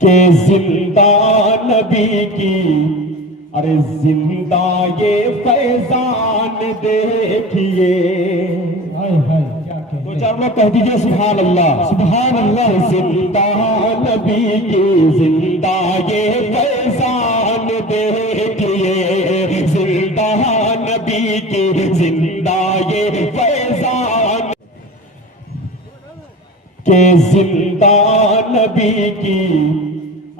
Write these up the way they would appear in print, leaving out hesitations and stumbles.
کہ زندہ نبی کی، ارے زندہ یہ فیضان دیکھیے. دو چار لوگ کہہ دیجئے سبحان اللہ. سبحان اللہ. زندہ نبی کی زندہ یہ فیضان دیکھیے، زندہ نبی کی زندہ یہ فیضان، کہ زندہ نبی کی،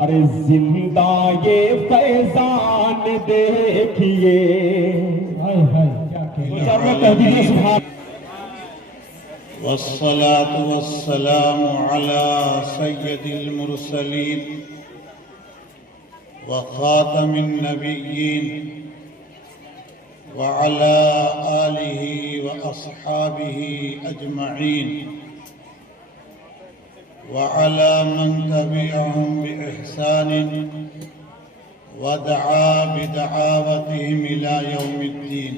ارے زندہ یہ فیضان دیکھیے. دو چار لوگ کہہ دیجئے سبحان. والصلاة والسلام على سيد المرسلين وخاتم النبيين وعلى آله وأصحابه أجمعين وعلى من تبعهم بإحسان ودعا بدعوتهم إلى يوم الدين.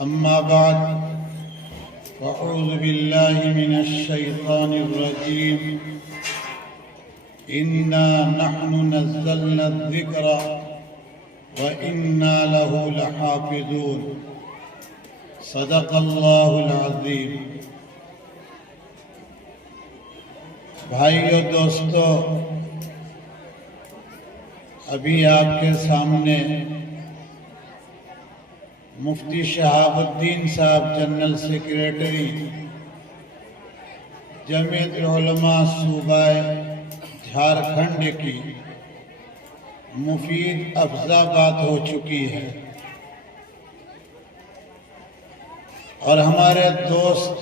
أما بعد، فأعوذ بالله من الشيطان الرجيم. إنا نحن نزلنا الذكر وإنا له لحافظون. صدق الله العظيم. بھائیو دوستو، ابھی آپ کے سامنے مفتی شہاب الدین صاحب جنرل سیکریٹری جمعیت علماء صوبہ جھارکھنڈ کی مفید افزا بات ہو چکی ہے، اور ہمارے دوست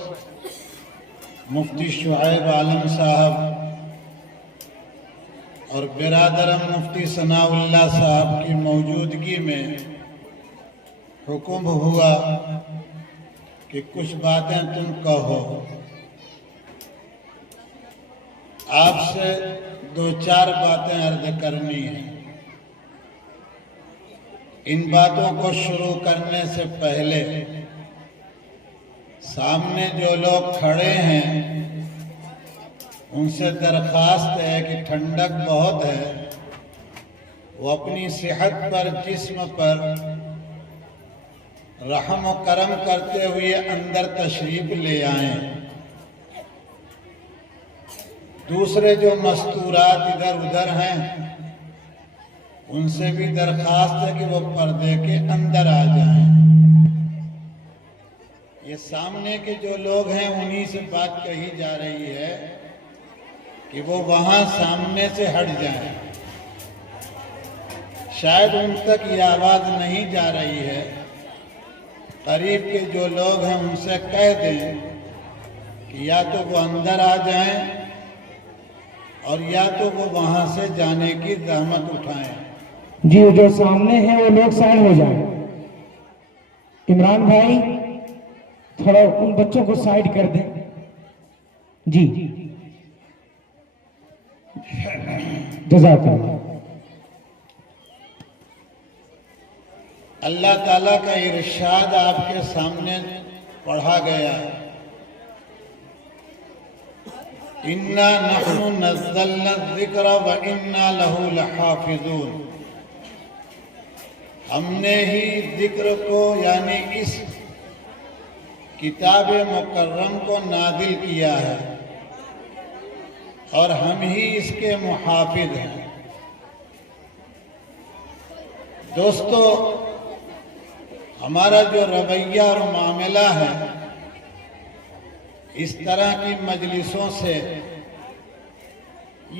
مفتی شعیب عالم صاحب اور برادرم مفتی ثناء اللہ صاحب کی موجودگی میں حکم ہوا کہ کچھ باتیں تم کہو. آپ سے دو چار باتیں عرض کرنی ہیں. ان باتوں کو شروع کرنے سے پہلے سامنے جو لوگ کھڑے ہیں ان سے درخواست ہے کہ ٹھنڈک بہت ہے، وہ اپنی صحت پر، جسم پر رحم و کرم کرتے ہوئے اندر تشریف لے آئیں. دوسرے جو مستورات ادھر ادھر ہیں ان سے بھی درخواست ہے کہ وہ پردے کے اندر آ جائیں. یہ سامنے کے جو لوگ ہیں انہی سے بات کہی جا رہی ہے کہ وہ وہاں سامنے سے ہٹ جائیں. شاید ان تک یہ آواز نہیں جا رہی ہے. قریب کے جو لوگ ہیں ان سے کہہ دیں کہ یا تو وہ اندر آ جائیں اور یا تو وہ وہاں سے جانے کی زحمت اٹھائیں. جی جو سامنے ہیں وہ لوگ سائڈ ہو جائیں. عمران بھائی تھوڑا ان بچوں کو سائڈ کر دیں. جی جزاک اللہ. اللہ تعالیٰ کا ارشاد آپ کے سامنے پڑھا گیا. اِنَّا نَحْنُ نَزَّلْنَا الذِّكْرَ وَإِنَّا لَهُ لَحَافِظُونَ. ہم نے ہی ذکر کو یعنی اس کتاب مکرم کو نازل کیا ہے اور ہم ہی اس کے محافظ ہیں. دوستو، ہمارا جو رویہ اور معاملہ ہے اس طرح کی مجلسوں سے،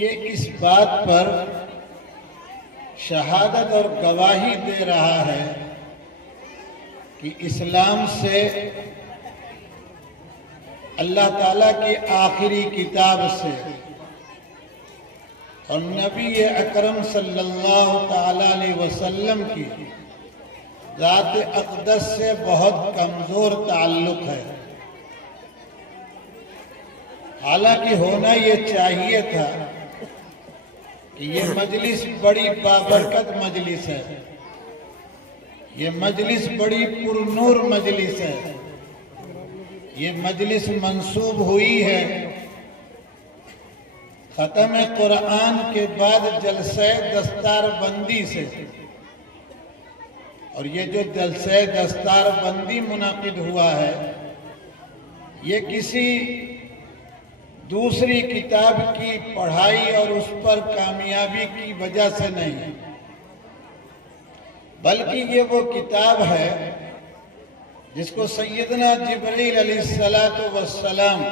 یہ اس بات پر شہادت اور گواہی دے رہا ہے کہ اسلام سے، اللہ تعالیٰ کی آخری کتاب سے اور نبی اکرم صلی اللہ تعالیٰ علیہ وسلم کی ذات اقدس سے بہت کمزور تعلق ہے. حالانکہ ہونا یہ چاہیے تھا کہ یہ مجلس بڑی بابرکت مجلس ہے، یہ مجلس بڑی پرنور مجلس ہے، یہ مجلس منسوب ہوئی ہے ختم قرآن کے بعد جلسہ دستار بندی سے، اور یہ جو جلسہ دستار بندی منعقد ہوا ہے یہ کسی دوسری کتاب کی پڑھائی اور اس پر کامیابی کی وجہ سے نہیں، بلکہ یہ وہ کتاب ہے جس کو سیدنا جبریل علیہ السلام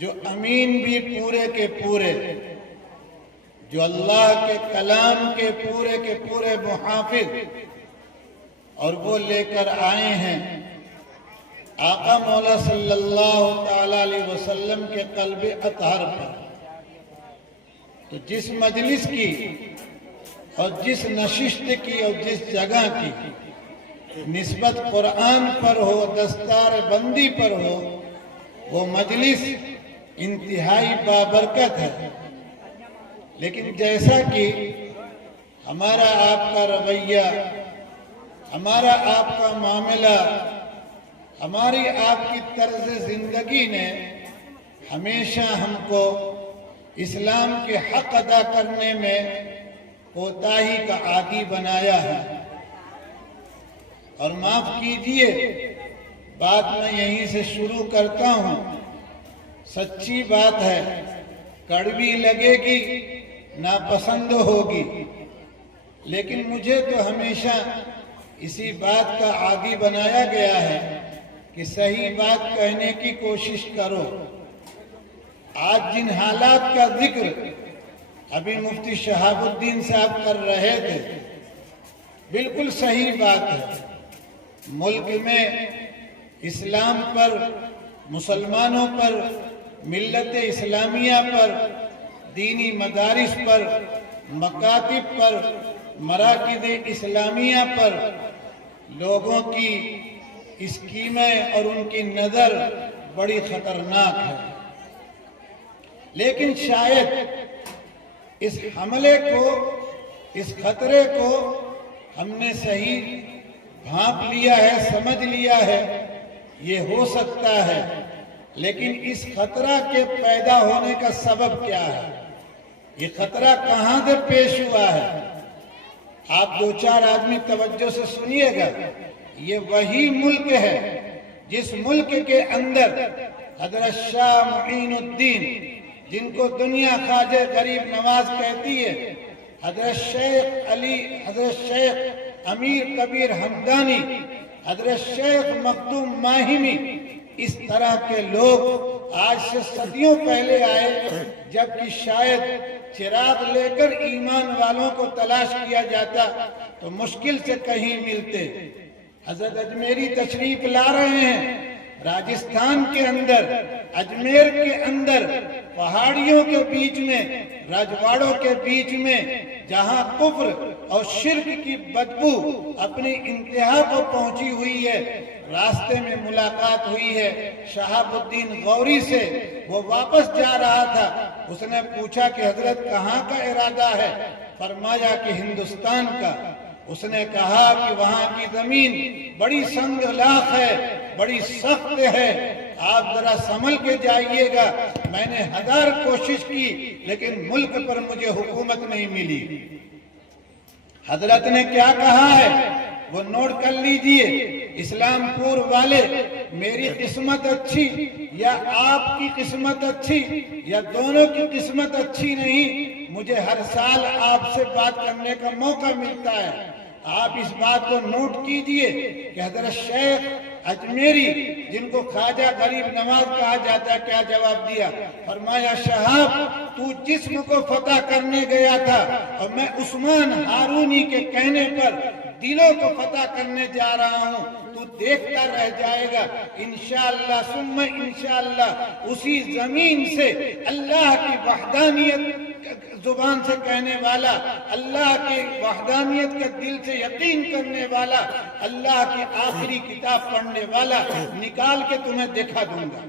جو امین بھی پورے کے پورے، جو اللہ کے کلام کے پورے محافظ، اور وہ لے کر آئے ہیں آقا مولا صلی اللہ تعالی علیہ وسلم کے قلب اطہر پر۔ تو جس مجلس کی اور جس نشست کی اور جس جگہ کی نسبت قرآن پر ہو، دستار بندی پر ہو، وہ مجلس انتہائی بابرکت ہے، لیکن جیسا کہ ہمارا آپ کا رویہ، ہمارا آپ کا معاملہ، ہماری آپ کی طرز زندگی نے ہمیشہ ہم کو اسلام کے حق ادا کرنے میں کوتاہی کا عادی بنایا ہے۔ اور معاف کیجئے، بات میں یہیں سے شروع کرتا ہوں، سچی بات ہے، کڑوی لگے گی، ناپسند ہوگی، لیکن مجھے تو ہمیشہ اسی بات کا عادی بنایا گیا ہے کہ صحیح بات کہنے کی کوشش کرو۔ آج جن حالات کا ذکر ابھی مفتی شہاب الدین صاحب کر رہے تھے، بالکل صحیح بات ہے۔ ملک میں اسلام پر، مسلمانوں پر، ملت اسلامیہ پر، دینی مدارس پر، مکاتب پر، مراکز اسلامیہ پر لوگوں کی اسکیمیں اور ان کی نظر بڑی خطرناک ہے، لیکن شاید اس حملے کو، اس خطرے کو ہم نے صحیح بھانپ لیا ہے، سمجھ لیا ہے، یہ ہو سکتا ہے، لیکن اس خطرہ کے پیدا ہونے کا سبب کیا ہے؟ یہ خطرہ کہاں سے پیش ہوا ہے؟ آپ دو چار آدمی توجہ سے سنیے گا۔ یہ وہی ملک ہے جس ملک کے اندر حضرت شاہ معین الدین، جن کو دنیا خواجہ غریب نواز کہتی ہے، حضرت شیخ امیر کبیر ہمدانی، حضرت شیخ مخدوم ماہمی، اس طرح کے لوگ آج سے صدیوں پہلے آئے، جبکہ شاید چراغ لے کر ایمان والوں کو تلاش کیا جاتا تو مشکل سے کہیں ملتے۔ حضرت اجمیری تشریف لا رہے ہیں راجستھان کے اندر، اجمیر کے اندر، پہاڑیوں کے بیچ میں، رجواڑوں کے بیچ میں، جہاں کفر اور شرک کی بدبو اپنی انتہا کو پہنچی ہوئی ہے۔ راستے میں ملاقات ہوئی ہے شہاب الدین غوری سے، وہ واپس جا رہا تھا، اس نے پوچھا کہ حضرت کہاں کا ارادہ ہے؟ فرمایا کہ ہندوستان کا۔ اس نے کہا کہ وہاں کی زمین بڑی سنگ لاخ ہے، بڑی سخت ہے، آپ ذرا سنبھل کے جائیے گا۔ میں نے 1000 کوشش کی لیکن ملک پر مجھے حکومت نہیں ملی۔ حضرت نے کیا کہا ہے وہ نوٹ کر لیجئے۔ اسلام پور والے، میری قسمت اچھی یا آپ کی قسمت اچھی یا دونوں کی قسمت اچھی نہیں، مجھے ہر سال آپ سے بات کرنے کا موقع ملتا ہے۔ آپ اس بات کو نوٹ کیجئے کہ حضرت شیخ اجمیری، جن کو خواجہ غریب نواز کہا جاتا ہے، کیا جواب دیا؟ فرمایا شہاب، تو جسم کو فتح کرنے گیا تھا اور میں عثمان ہارونی کے کہنے پر دلوں کو فتح کرنے جا رہا ہوں، تو دیکھتا رہ جائے گا۔ انشاءاللہ ثم انشاءاللہ اسی زمین سے اللہ کی وحدانیت زبان سے کہنے والا، اللہ کی وحدانیت کا دل سے یقین کرنے والا، اللہ کی آخری کتاب پڑھنے والا نکال کے تمہیں دکھا دوں گا۔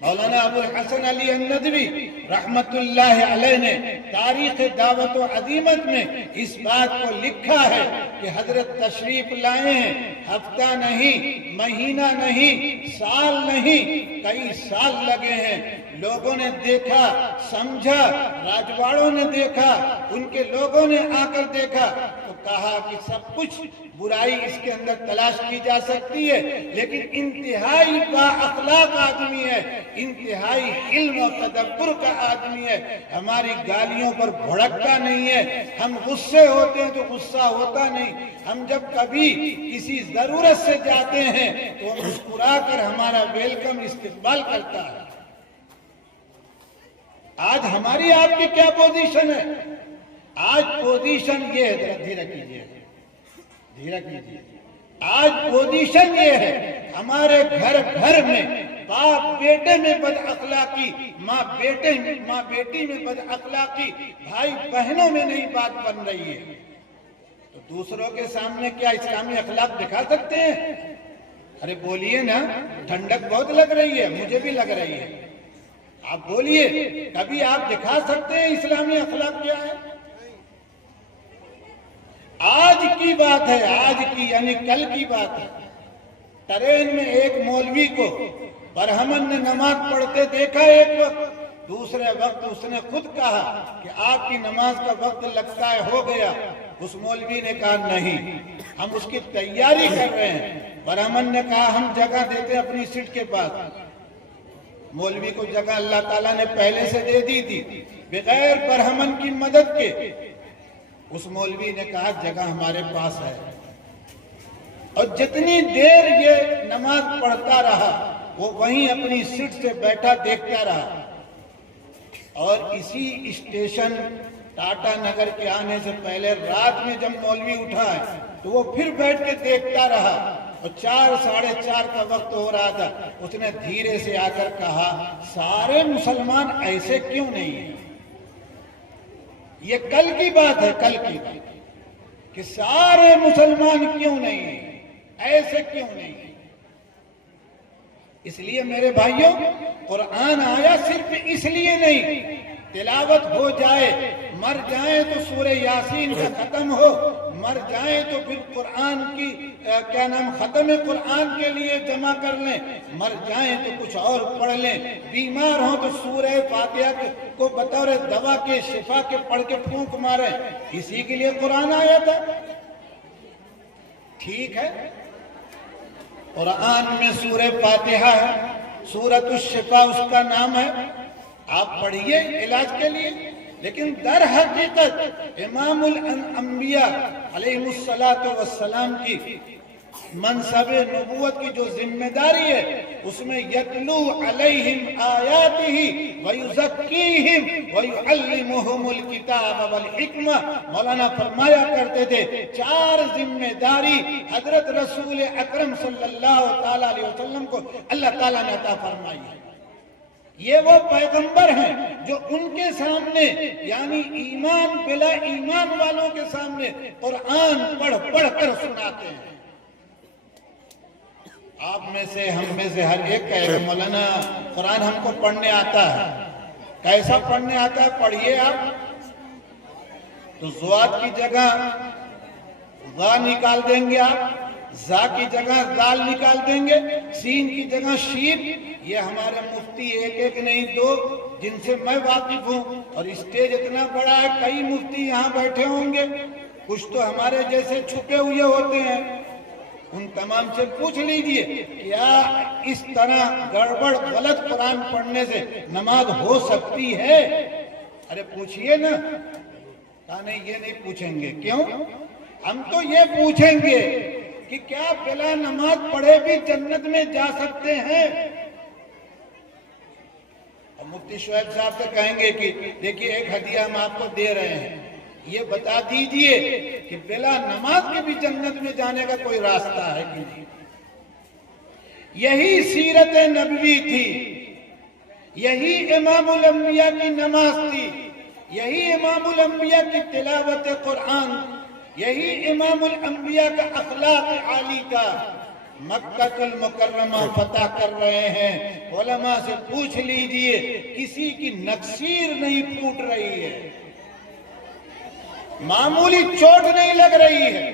مولانا ابو الحسن علی الندوی رحمت اللہ علیہ نے تاریخ دعوت و عظیمت میں اس بات کو لکھا ہے کہ حضرت تشریف لائے ہیں، ہفتہ نہیں، مہینہ نہیں، سال نہیں، کئی سال لگے ہیں۔ لوگوں نے دیکھا، سمجھا، راجواڑوں نے دیکھا، ان کے لوگوں نے آ کر دیکھا تو کہا کہ سب کچھ برائی اس کے اندر تلاش کی جا سکتی ہے، لیکن انتہائی با اخلاق آدمی ہے، انتہائی علم و تدبر کا آدمی ہے، ہماری گالیوں پر بھڑکتا نہیں ہے، ہم غصے ہوتے ہیں تو غصہ ہوتا نہیں، ہم جب کبھی کسی ضرورت سے جاتے ہیں تو وہ مسکرا کر ہمارا ویلکم استقبال کرتا ہے۔ آج ہماری آپ کی کیا پوزیشن ہے؟ آج پوزیشن یہ ہے، ذرا دھیرا کیجیے، دھیرا کیجیے، آج پوزیشن یہ ہے ہمارے گھر گھر میں باپ بیٹے میں بد اخلاقی، ماں بیٹی میں بد اخلاقی، بھائی بہنوں میں نہیں بات بن رہی ہے، تو دوسروں کے سامنے کیا اسلامی اخلاق دکھا سکتے ہیں؟ ارے بولیے نا، ٹھنڈک بہت لگ رہی ہے، مجھے بھی لگ رہی ہے، آپ بولیے، کبھی آپ دکھا سکتے ہیں اسلامی اخلاق کیا ہے؟ آج کی بات ہے، آج کی یعنی کل کی بات ہے، ٹرین میں ایک مولوی کو برہمن نے نماز پڑھتے دیکھا ایک وقت، دوسرے وقت اس نے خود کہا کہ آپ کی نماز کا وقت لگتا ہے ہو گیا، اس مولوی نے کہا نہیں، ہم اس کی تیاری کر رہے ہیں، برہمن نے کہا ہم جگہ دیتے ہیں اپنی سیٹ کے پاس، مولوی کو جگہ اللہ تعالیٰ نے پہلے سے دے دی تھی، بغیر برہمن کی مدد کے، اس مولوی نے کہا جگہ ہمارے پاس ہے، اور جتنی دیر یہ نماز پڑھتا رہا وہ وہیں اپنی سیٹ سے بیٹھا دیکھتا رہا، اور اسی اسٹیشن ٹاٹا نگر کے آنے سے پہلے رات میں جب مولوی اٹھا ہے تو وہ پھر بیٹھ کے دیکھتا رہا، اور 4:30 کا وقت ہو رہا تھا، اس نے دھیرے سے آ کر کہا سارے مسلمان ایسے کیوں نہیں ہیں؟ یہ کل کی بات ہے، کل کی بات، کہ سارے مسلمان کیوں نہیں ہیں، ایسے کیوں نہیں ہیں؟ اس لیے میرے بھائیوں، قرآن آیا صرف اس لیے نہیں، تلاوت ہو جائے، مر جائیں تو سورہ یاسین کا ختم ہو، مر جائیں تو پھر قرآن کی ختم قرآن کے لیے جمع کر لیں، مر جائیں تو کچھ اور پڑھ لیں، بیمار ہوں تو سورہ فاتحہ کو بطور دوا کے شفا کے پڑھ کے پھونک ماریں، اسی کے لیے قرآن آیا تھا۔ ٹھیک ہے، قرآن میں سورہ فاتحہ ہے، سورۃ الشفا اس کا نام ہے، آپ پڑھیے علاج کے لیے، لیکن در حقیقت امام الانبیاء علیہ السلام کی منصب نبوت کی جو ذمہ داری ہے اس میں یتلو علیہم آیاتہ ویزکیہم ویعلمہم الکتاب والحکمہ، مولانا فرمایا کرتے تھے 4 ذمہ داری حضرت رسول اکرم صلی اللہ تعالیٰ علیہ وسلم کو اللہ تعالیٰ نے عطا فرمائی ہے۔ یہ وہ پیغمبر ہیں جو ان کے سامنے یعنی ایمان بلا ایمان والوں کے سامنے قرآن پڑھ پڑھ کر سناتے ہیں۔ آپ میں سے ہم میں سے ہر ایک کہے کہ مولانا قرآن ہم کو پڑھنے آتا ہے، کیسا پڑھنے آتا ہے پڑھیے آپ، تو زوات کی جگہ غا نکال دیں گے آپ، زا کی جگہ زال نکال دیں گے، سین کی جگہ شین، یہ ہمارے مفتی ایک ایک نہیں 2 جن سے میں واقف ہوں، اور اسٹیج اتنا بڑا ہے کئی مفتی یہاں بیٹھے ہوں گے، کچھ تو ہمارے جیسے چھپے ہوئے ہوتے ہیں، ان تمام سے پوچھ لیجئے کیا اس طرح گڑبڑ غلط قرآن پڑھنے سے نماز ہو سکتی ہے؟ ارے پوچھئے نا، کہا نہیں یہ نہیں پوچھیں گے، کیوں؟ ہم تو یہ پوچھیں گے کہ کیا بلا نماز پڑھے بھی جنت میں جا سکتے ہیں؟ اور مفتی شعیب صاحب سے کہیں گے کہ دیکھیے ایک ہدیہ ہم آپ کو دے رہے ہیں، یہ بتا دیجئے کہ بلا نماز کے بھی جنت میں جانے کا کوئی راستہ ہے کہ نہیں؟ یہی سیرت نبوی تھی، یہی امام الانبیاء کی نماز تھی، یہی امام الانبیاء کی تلاوت قرآن، یہی امام الانبیاء کا اخلاق عالی کا۔ مکہ المکرمہ فتح کر رہے ہیں، علماء سے پوچھ لیجئے کسی کی نکسیر نہیں پھوٹ رہی ہے، معمولی چوٹ نہیں لگ رہی ہے،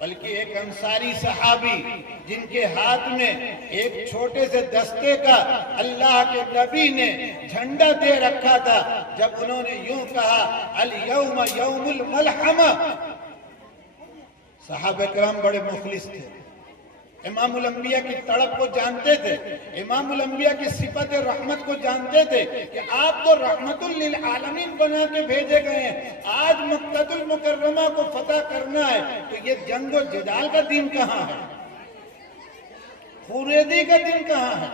بلکہ ایک انصاری صحابی جن کے ہاتھ میں ایک چھوٹے سے دستے کا اللہ کے نبی نے جھنڈا دے رکھا تھا، جب انہوں نے یوں کہا الیوم یوم الملحمہ، صحابہ کرام بڑے مخلص تھے، امام الانبیاء کی تڑپ کو جانتے تھے، امام الانبیاء کی صفت رحمت کو جانتے تھے کہ آپ تو رحمت للعالمین بنا کے بھیجے گئے ہیں، آج مکہ المکرمہ کو فتح کرنا ہے تو یہ جنگ و جدال کا دن کہاں ہے، خوریدی کا دن کہاں ہے؟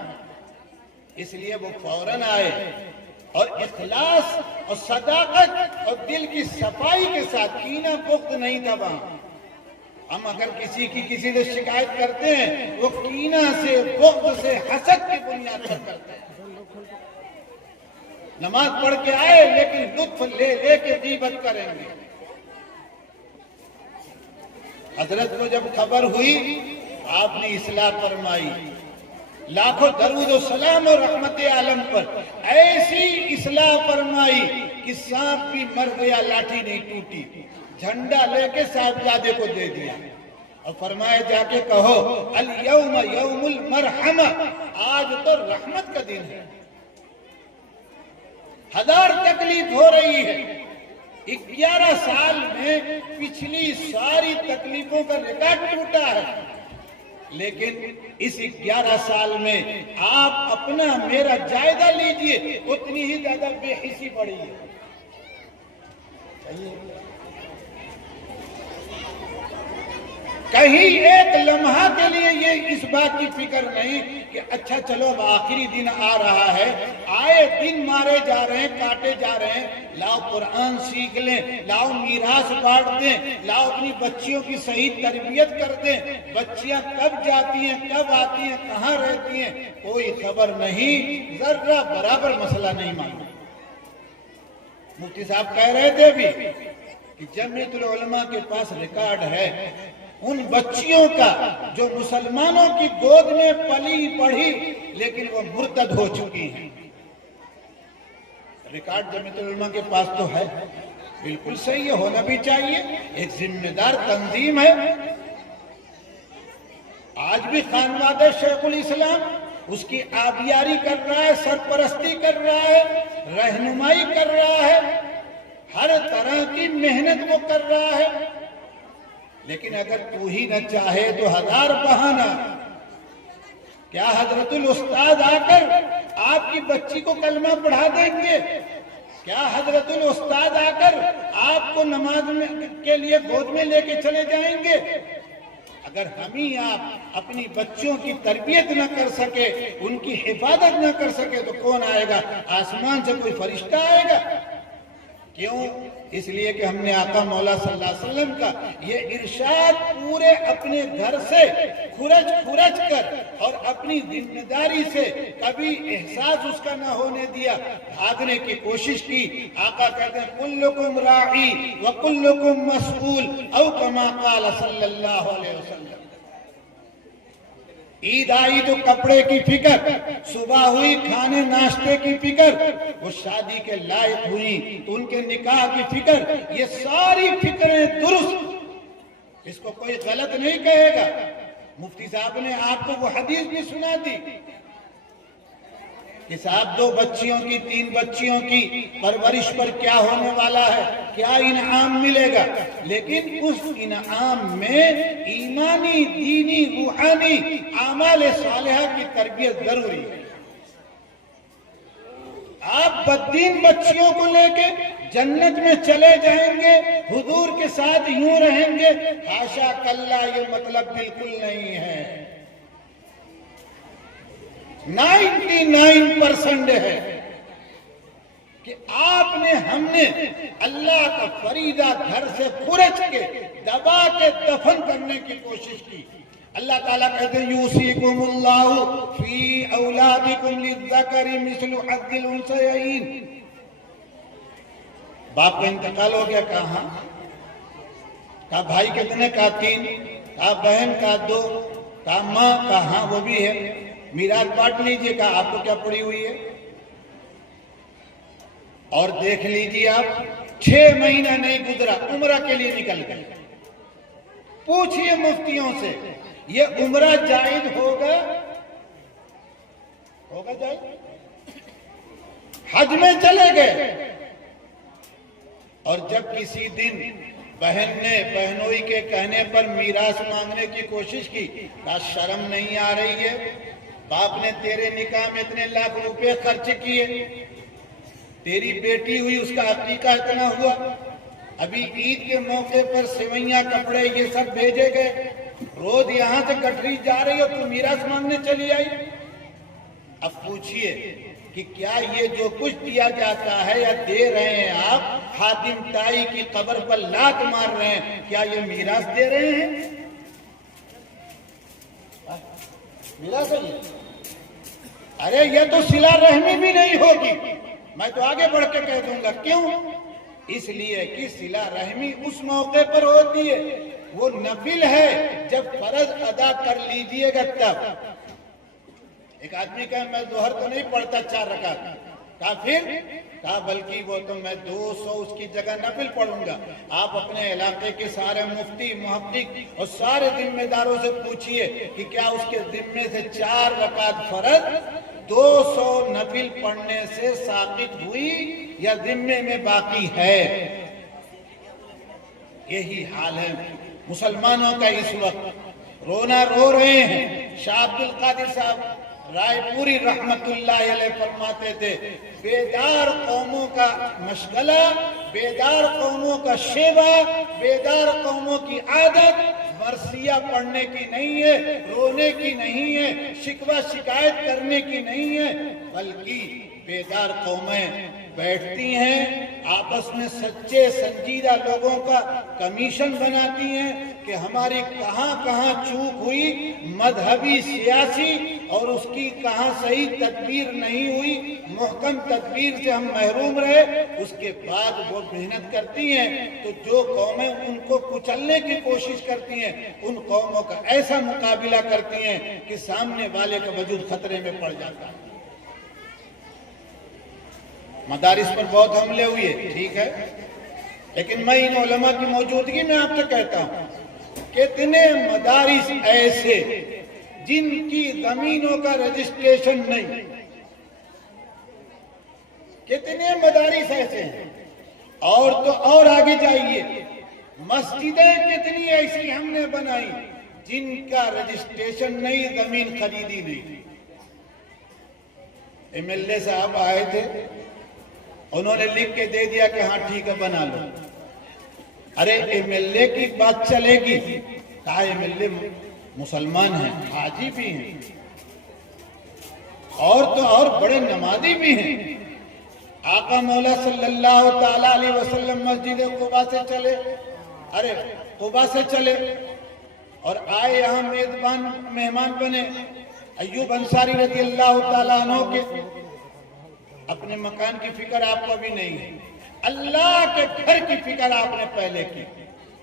اس لیے وہ فوراً آئے اور اخلاص اور صداقت اور دل کی صفائی کے ساتھ، کینہ بغض نہیں تھا وہاں۔ ہم اگر کسی سے شکایت کرتے ہیں وہ کینہ سے، بغض سے، حسد کی بنیاد پر کرتے ہیں۔ نماز پڑھ کے آئے لیکن لطف لے لے کے غیبت کریں گے۔ حضرت کو جب خبر ہوئی آپ نے اصلاح فرمائی، لاکھوں درود و سلام اور رحمت عالم پر، ایسی اصلاح فرمائی کہ سانپ بھی مر گیا لاٹھی نہیں ٹوٹی، جھنڈا لے کے صاحبزادے کو دے دیا اور فرمایا جا کے کہو الیوم یوم المرحمہ، آج تو رحمت کا دن ہے۔ ہزار تکلیف ہو رہی ہے، 11 سال میں پچھلی ساری تکلیفوں کا ریکارڈ ٹوٹا ہے، لیکن اس 11 سال میں آپ اپنا میرا جائزہ لیجئے، اتنی ہی زیادہ بے حسی بڑھی ہے۔ کہیں ایک لمحہ کے لیے یہ اس بات کی فکر نہیں کہ اچھا چلو اب آخری دن آ رہا ہے، آئے دن مارے جا رہے ہیں، کاٹے جا رہے ہیں، لاؤ قرآن سیکھ لیں، لاؤ میراث بانٹ دیں، لاؤ اپنی بچیوں کی صحیح تربیت کر دیں۔ بچیاں کب جاتی ہیں، کب آتی ہیں، کہاں رہتی ہیں، کوئی خبر نہیں، ذرہ برابر مسئلہ نہیں معلوم۔ مفتی صاحب کہہ رہے تھے بھی کہ جمعیت العلماء کے پاس ریکارڈ ہے ان بچیوں کا جو مسلمانوں کی گود میں پلی پڑھی لیکن وہ مرتد ہو چکی ہیں۔ ریکارڈ جمعیت العلماء کے پاس تو ہے، بالکل صحیح ہے، ہونا بھی چاہیے، ایک ذمہ دار تنظیم ہے۔ آج بھی خانوادہ شیخ الاسلام اس کی آبیاری کر رہا ہے، سرپرستی کر رہا ہے، رہنمائی کر رہا ہے، ہر طرح کی محنت وہ کر رہا ہے، لیکن اگر تو ہی نہ چاہے تو ہزار بہانہ۔ کیا حضرت الاستاد آ کر آپ کی بچی کو کلمہ پڑھا دیں گے؟ کیا حضرت الاستاد آ کر آپ کو نماز کے لیے گود میں لے کے چلے جائیں گے؟ اگر ہم ہی آپ اپنی بچوں کی تربیت نہ کر سکے، ان کی حفاظت نہ کر سکے تو کون آئے گا؟ آسمان سے کوئی فرشتہ آئے گا؟ کیوں؟ اس لیے کہ ہم نے آقا مولا صلی اللہ علیہ وسلم کا یہ ارشاد پورے اپنے گھر سے کھرچ کر اور اپنی ذمہ داری سے کبھی احساس اس کا نہ ہونے دیا، بھاگنے کی کوشش کی۔ آقا کہتے ہیں کلکم راعی وکلکم مسئول، او کما قال صلی اللہ علیہ وسلم۔ عید آئی تو کپڑے کی فکر، صبح ہوئی کھانے ناشتے کی فکر، وہ شادی کے لائق ہوئی تو ان کے نکاح کی فکر، یہ ساری فکریں درست، اس کو کوئی غلط نہیں کہے گا۔ مفتی صاحب نے آپ کو وہ حدیث بھی سنا دی کہ صاحب 2 بچیوں کی 3 بچیوں کی پرورش پر کیا ہونے والا ہے، کیا انعام ملے گا، لیکن اس انعام میں ایمانی، دینی، روحانی اعمال صالحہ کی تربیت ضروری ہے۔ آپ بددین بچیوں کو لے کے جنت میں چلے جائیں گے، حضور کے ساتھ یوں رہیں گے، حاشا کلا، یہ مطلب بالکل نہیں ہے۔ 99% ہے کہ آپ نے، ہم نے اللہ کا فریضہ گھر سے کھرچ کے دبا کے دفن کرنے کی کوشش کی۔ اللہ تعالیٰ کہتے ہیں یوصیکم اللہ فی اولادکم للذکر مثل حظ الانثیین۔ باپ کا انتقال ہو گیا، کہاں؟ کہا بھائی کتنے؟ کہا 3، کہا بہن؟ کہا 2، کہا ماں؟ کہا ہاں وہ بھی ہے، میراث بانٹ لیجئے۔ کہا آپ کو کیا پڑی ہوئی ہے؟ اور دیکھ لیجئے آپ 6 مہینہ نہیں گزرا، عمرہ کے لیے نکل گئے، پوچھئے مفتیوں سے یہ عمرہ جائز ہوگا جائز؟ حج میں چلے گئے اور جب کسی دن بہن نے بہنوئی کے کہنے پر میراث مانگنے کی کوشش کی، کہا شرم نہیں آ رہی ہے؟ باپ نے تیرے نکاح میں اتنے لاکھ روپے خرچ کیے، تیری بیٹی ہوئی، اس کا عقیقہ اتنا ہوا، ابھی عید کے موقع پر سوئیاں کپڑے یہ سب بھیجے گئے، روز یہاں سے گٹری جا رہی ہو تو میراث مانگنے چلی آئی۔ اب پوچھئے کہ کیا یہ جو کچھ دیا جاتا ہے یا دے رہے ہیں آپ، حاتم طائی کی قبر پر لات مار رہے ہیں، کیا یہ میراث دے رہے ہیں؟ میراث ہے یہ؟ ارے یہ تو صلہ رحمی بھی نہیں ہوگی، میں تو آگے بڑھ کے کہہ دوں گا۔ کیوں؟ اس لیے کہ صلہ رحمی اس موقع پر ہوتی ہے، وہ نفل ہے، جب فرض ادا کر لیجئے گا تب۔ ایک آدمی کہا میں ظہر تو نہیں پڑھتا 4 رکعت، کہا پھر؟ کہا بلکہ وہ تو میں 200 اس کی جگہ نفل پڑھوں گا۔ آپ اپنے علاقے کے سارے مفتی، محقق اور سارے ذمہ داروں سے پوچھئے کہ کیا اس کے ذمے سے 4 رکعت فرض 200 نفل پڑھنے سے ساقط ہوئی یا ذمے میں باقی ہے؟ یہی حال ہے مسلمانوں کا اس وقت، رونا رو رہے ہیں۔ شاہ عبد القادر صاحب رائے پوری رحمت اللہ علیہ فرماتے تھے، بیدار قوموں کا مشغلہ، بیدار قوموں کا شیوا، بیدار قوموں کی عادت مرثیہ پڑھنے کی نہیں ہے، رونے کی نہیں ہے، شکوہ شکایت کرنے کی نہیں ہے، بلکہ بیدار قومیں بیٹھتی ہیں، آپس میں سچے سنجیدہ لوگوں کا کمیشن بناتی ہیں کہ ہماری کہاں کہاں چوک ہوئی مذہبی سیاسی اور اس کی کہاں صحیح تدبیر نہیں ہوئی، محکم تدبیر سے ہم محروم رہے، اس کے بعد وہ محنت کرتی ہیں۔ تو جو قومیں ان کو کچلنے کی کوشش کرتی ہیں، ان قوموں کا ایسا مقابلہ کرتی ہیں کہ سامنے والے کا وجود خطرے میں پڑ جاتا ہے۔ مدارس پر بہت حملے ہوئے، ٹھیک ہے، لیکن میں ان علماء کی موجودگی میں آپ سے کہتا ہوں، کتنے مدارس ایسے جن کی زمینوں کا رجسٹریشن نہیں، کتنے مدارس ایسے ہیں، اور تو اور آگے جائیے، مسجدیں کتنی ایسی ہم نے بنائی جن کا رجسٹریشن نہیں، زمین خریدی نہیں۔ MLA صاحب آئے تھے، انہوں نے لکھ کے دے دیا کہ ہاں ٹھیک ہے بنا لو۔ ارے MLA کی بات چلے گی، کہا MLA مسلمان ہیں، حاجی بھی ہیں، اور تو اور بڑے نمازی بھی ہیں۔ آقا مولا صلی اللہ تعالیٰ علیہ وسلم مسجد قباء سے چلے، قباء سے چلے اور آئے یہاں میزبان مہمان بنے، ایوب انصاری رضی اللہ تعالیٰ عنہ کے۔ اپنے مکان کی فکر آپ کو بھی نہیں ہے، اللہ کے گھر کی فکر آپ نے پہلے کی۔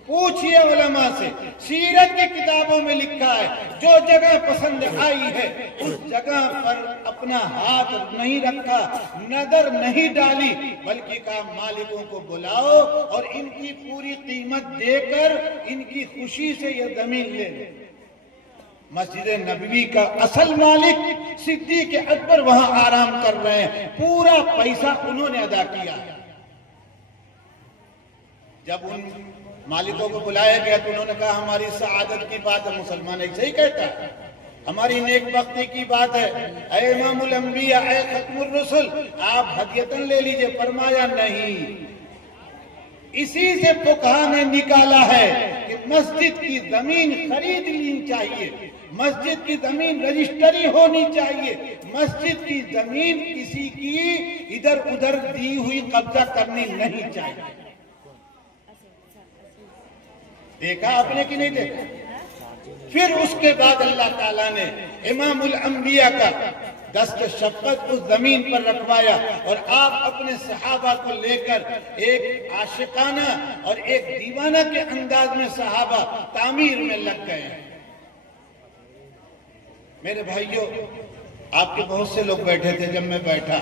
پوچھئے علماء سے، سیرت کی کتابوں میں لکھا ہے جو جگہ پسند آئی ہے اس جگہ پر اپنا ہاتھ نہیں رکھا، نظر نہیں ڈالی، بلکہ کہا مالکوں کو بلاؤ اور ان کی پوری قیمت دے کر ان کی خوشی سے یہ زمین لے لیں۔ مسجد نبوی کا اصل مالک صدیق اکبر وہاں آرام کر رہے ہیں، پورا پیسہ انہوں نے ادا کیا ہے۔ جب ان مالکوں کو بلایا گیا تو انہوں نے کہا ہماری سعادت کی بات ہے، مسلمان ایسے ہی کہتا ہے، ہماری نیک بختی کی بات ہے، اے امام الانبیاء، اے ختم الرسل، آپ ہدیتاً لے لیجئے۔ فرمایا نہیں، اسی سے فقہا نے نکالا ہے کہ مسجد کی زمین خرید لینی چاہیے، مسجد کی زمین رجسٹری ہونی چاہیے، مسجد کی زمین کسی کی ادھر ادھر دی ہوئی قبضہ کرنی نہیں چاہیے۔ دیکھا آپ نے کہ نہیں دیکھا؟ پھر اس کے بعد اللہ تعالیٰ نے امام الانبیاء کا دست شفقت اس زمین پر رکھوایا اور آپ اپنے صحابہ کو لے کر ایک عاشقانہ اور ایک دیوانہ کے انداز میں صحابہ تعمیر میں لگ گئے ہیں۔ میرے بھائیوں، آپ کے بہت سے لوگ بیٹھے تھے، جب میں بیٹھا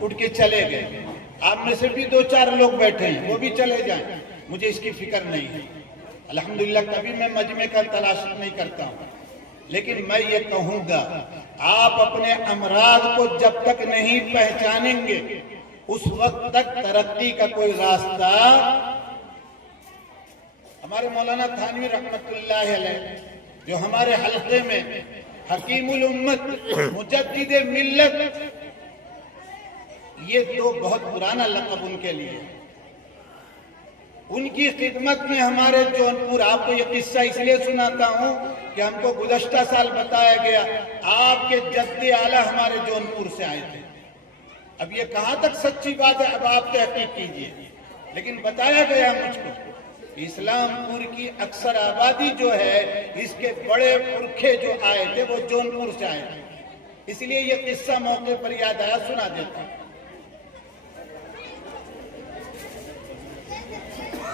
اٹھ کے چلے گئے، آپ میں سے بھی 2-4 لوگ بیٹھے ہیں، وہ بھی چلے جائیں، مجھے اس کی فکر نہیں ہے۔ الحمدللہ کبھی میں مجمع کا تلاش نہیں کرتا ہوں، لیکن میں یہ کہوں گا آپ اپنے امراض کو جب تک نہیں پہچانیں گے اس وقت تک ترقی کا کوئی راستہ۔ ہمارے مولانا تھانوی رحمت اللہ علیہ جو ہمارے حلقے میں حکیم الامت مجدد ملت، یہ تو بہت پرانا لقب ان کے لیے، ان کی خدمت میں ہمارے جونپور، آپ کو یہ قصہ اس لیے سناتا ہوں کہ ہم کو گزشتہ سال بتایا گیا آپ کے جد اعلیٰ ہمارے جونپور سے آئے تھے۔ اب یہ کہاں تک سچی بات ہے اب آپ تحقیق کیجئے، لیکن بتایا گیا مجھ کو کہ اسلام پور کی اکثر آبادی جو ہے اس کے بڑے پرکھے جو آئے تھے وہ جونپور سے آئے تھے، اس لیے یہ قصہ موقع پر یاد آیا، سنا دیتا ہوں۔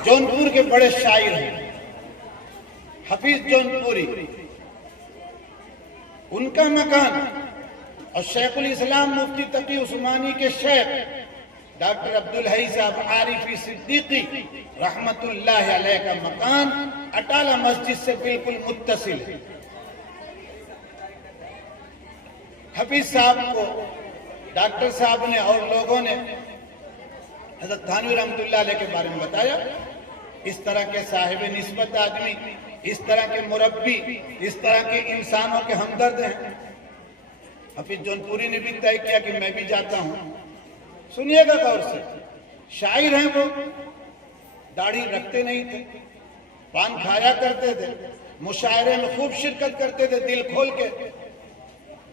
جونپور کے بڑے شاعر ہیں حفیظ جونپوری، ان کا مکان اور شیخ الاسلام مفتی تقی عثمانی کے شیخ ڈاکٹر عبدالحی صاحب عارفی صدیقی رحمت اللہ علیہ کا مکان اٹالہ مسجد سے بالکل متصل ہے۔ حفیظ صاحب کو ڈاکٹر صاحب نے اور لوگوں نے حضرت تھانوی رحمت اللہ علیہ کے بارے میں بتایا، اس طرح کے صاحب نسبت آدمی، اس طرح کے مربی، اس طرح کے انسانوں کے ہمدرد ہیں۔ حفیظ جونپوری نے بھی طے کیا کہ میں بھی جاتا ہوں۔ سنیے گا غور سے، شاعر ہیں وہ، داڑھی رکھتے نہیں تھے، پان کھایا کرتے تھے، مشاعرے میں خوب شرکت کرتے تھے دل کھول کے۔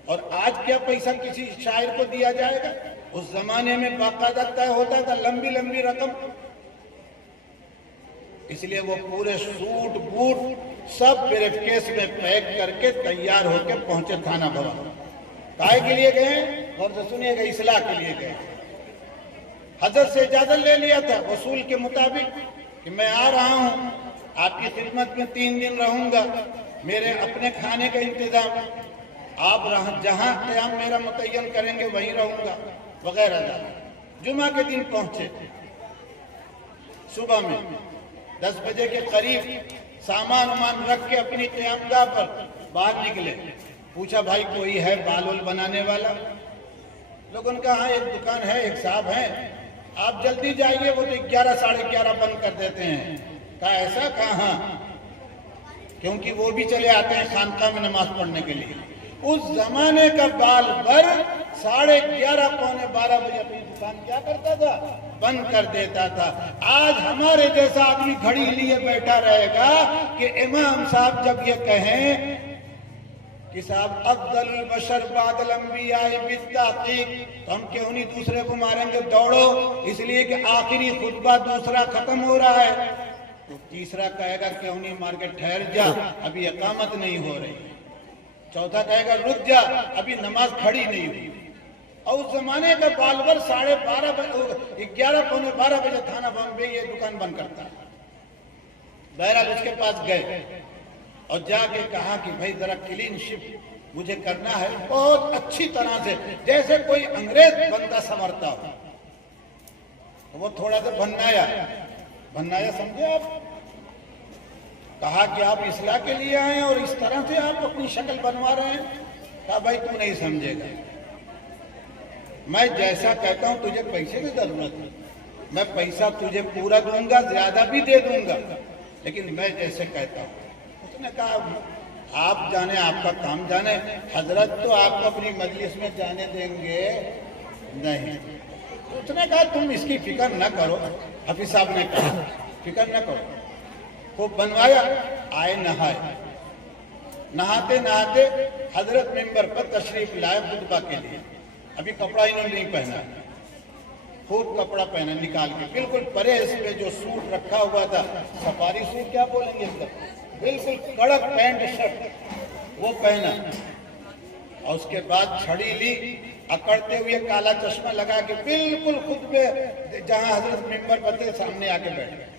اور آج کیا پیسہ کسی شاعر کو دیا جائے گا؟ اس زمانے میں باقاعدہ طے ہوتا تھا لمبی لمبی رقم، اس لیے وہ پورے سوٹ بوٹ سب بریف کیس میں پیک کر کے تیار ہو کے پہنچے تھانہ بھون۔ کائے کے لیے گئے؟ غور سے سنیے گا، اصلاح کے لیے گئے۔ حضرت سے اجازت لے لیا تھا وصول کے مطابق کہ میں آ رہا ہوں، آپ کی خدمت میں 3 دن رہوں گا، میرے اپنے کھانے کا انتظام، آپ جہاں قیام میرا متعین کریں گے وہیں رہوں گا وغیرہ۔ جمعہ کے دن پہنچے، صبح میں 10 بجے کے قریب سامان رکھ کے اپنی قیام گاہ پر باہر نکلے۔ پوچھا بھائی کوئی ہے بال بنانے والا؟ لوگوں نے کہا ہاں ایک دکان ہے، ایک صاحب ہیں، آپ جلدی جائیے، وہ تو 11 ساڑھے 11 بند کر دیتے ہیں۔ کہا ایسا؟ کہا ہاں، کیونکہ وہ بھی چلے آتے ہیں خانقاہ میں نماز پڑھنے کے لیے۔ اس زمانے کا بال بر 11:30 پونے 12 بجے اپنی دکان کیا کرتا تھا؟ بند کر دیتا تھا۔ آج ہمارے جیسا آدمی گھڑی لیے بیٹھا رہے گا کہ امام صاحب جب یہ کہیں کہ صاحب افضل البشر بعد الانبیاء بالتحقیق، تو ہم کیوں نہیں دوسرے کو ماریں گے؟ دوڑو، اس لیے کہ آخری خطبہ دوسرا ختم ہو رہا ہے۔ تو تیسرا کہے گا کیوں نہیں مار کے ٹھہر جا، ابھی اقامت نہیں ہو رہی۔ چوتھا کہے گا رک جا، ابھی نماز کھڑی نہیں ہوئی۔ اور اس زمانے کا بالور 11:30 پونے 12 بجے تھانہ بھون میں یہ دکان بند کرتا ہے۔ بہرحال اس کے پاس گئے اور جا کے کہا کہ بھائی ذرا کلین شپ مجھے کرنا ہے بہت اچھی طرح سے، جیسے کوئی انگریز بندہ سنورتا ہو۔ وہ تھوڑا سا بنایا سمجھے آپ؟ کہا کہ آپ اصلاح کے لیے آئے ہیں اور اس طرح سے آپ اپنی شکل بنوا رہے ہیں؟ کہا بھائی تو نہیں سمجھے گا، میں جیسا کہتا ہوں تجھے پیسے کی ضرورت ہے، میں پیسہ تجھے پورا دوں گا، زیادہ بھی دے دوں گا، لیکن میں جیسے کہتا ہوں۔ اس نے کہا آپ جانے، آپ کا کام جانے، حضرت تو آپ کو اپنی مجلس میں جانے دیں گے نہیں۔ اس نے کہا تم اس کی فکر نہ کرو، حفیظ صاحب نے کہا فکر نہ کرو۔ خوب بنوایا، آئے نہاتے نہاتے حضرت ممبر پر تشریف لائے خطبہ کے لیے۔ ابھی کپڑا انہوں نے نہیں پہنا، خوب کپڑا پہنا نکال کے، بالکل پریس پہ جو سوٹ رکھا ہوا تھا، سفاری سوٹ کیا بولیں گے اس کا، بالکل کڑک پینٹ شرٹ وہ پہنا، اور اس کے بعد چھڑی لی، اکڑتے ہوئے کالا چشمہ لگا کے بالکل خطبے جہاں حضرت ممبر پر تھے سامنے آ کے بیٹھ گئے۔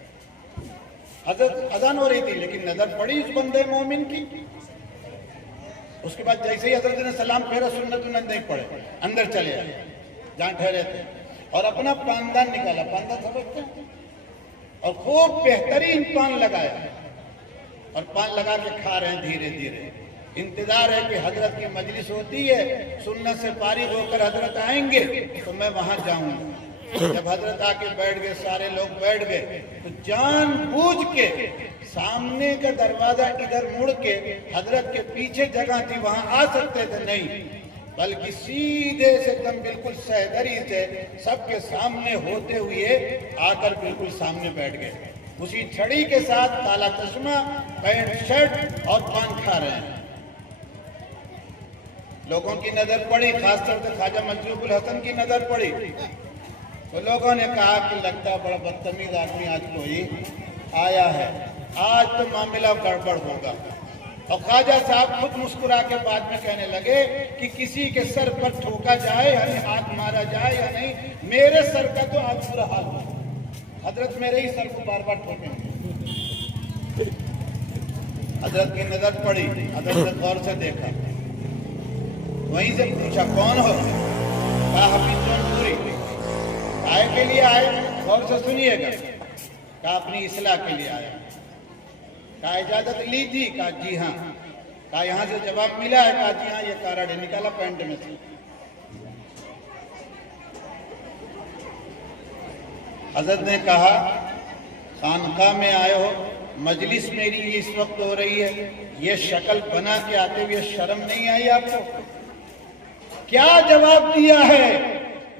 حضرت اذان ہو رہی تھی لیکن نظر پڑی اس بندے مومن کی۔ اس کے بعد جیسے ہی حضرت نے سلام پھیرا، سنت نہیں پڑے، اندر چلے آئے جہاں ٹھہرے تھے، اور اپنا پاندان نکالا، پاندان سمجھتے ہیں، اور خوب بہترین پان لگایا، اور پان لگا کے کھا رہے ہیں دھیرے دھیرے. انتظار ہے کہ حضرت کی مجلس ہوتی ہے, سنت سے فارغ ہو کر حضرت آئیں گے تو میں وہاں جاؤں گا. جب حضرت آ کے بیٹھ گئے, سارے لوگ بیٹھ گئے, تو جان بوجھ کے سامنے کا دروازہ ادھر مڑ کے حضرت کے پیچھے جگہ تھی وہاں آ سکتے تھے, نہیں, بلکہ سیدھے سے ایک دم بالکل سہدری سے سب کے سامنے ہوتے ہوئے آ کر بالکل سامنے بیٹھ گئے. اسی چھڑی کے ساتھ کالا چشمہ, پینٹ شرٹ اور پان کھا رہے ہیں. لوگوں کی نظر پڑی, خاص طور سے خواجہ مجذوب الحسن کی نظر پڑی, تو لوگوں نے کہا کہ لگتا ہے بڑا بدتمیز آدمی آج کوئی آیا ہے, آج تو معاملہ گڑبڑ ہوگا. اور خواجہ صاحب خود مسکرا کے بعد میں کہنے لگے کہ کسی کے سر پر ٹھوکا جائے یعنی ہاتھ مارا جائے یا نہیں, میرے سر کا تو آج برا حال ہو. حضرت میرے ہی سر کو بار بار ٹھوکیں. حضرت کی نظر پڑی, حضرت نے غور سے دیکھا, وہیں سے پوچھا کون ہو؟ کہا حفیظ جونپوری. آئے کے لیے آئے؟ غور سے سنیے گا. کہا اپنی اصلاح کے لیے آیا. کہا اجازت لی تھی؟ کہا جی ہاں. کہا یہاں سے جواب ملا ہے؟ کہا جی ہاں. یہ کارڈ نکالا پینٹ میں سے. حضرت نے کہا خانقاہ میں آئے ہو, مجلس میری اس وقت ہو رہی ہے, یہ شکل بنا کے آتے ہوئے شرم نہیں آئی آپ کو؟ کیا جواب دیا ہے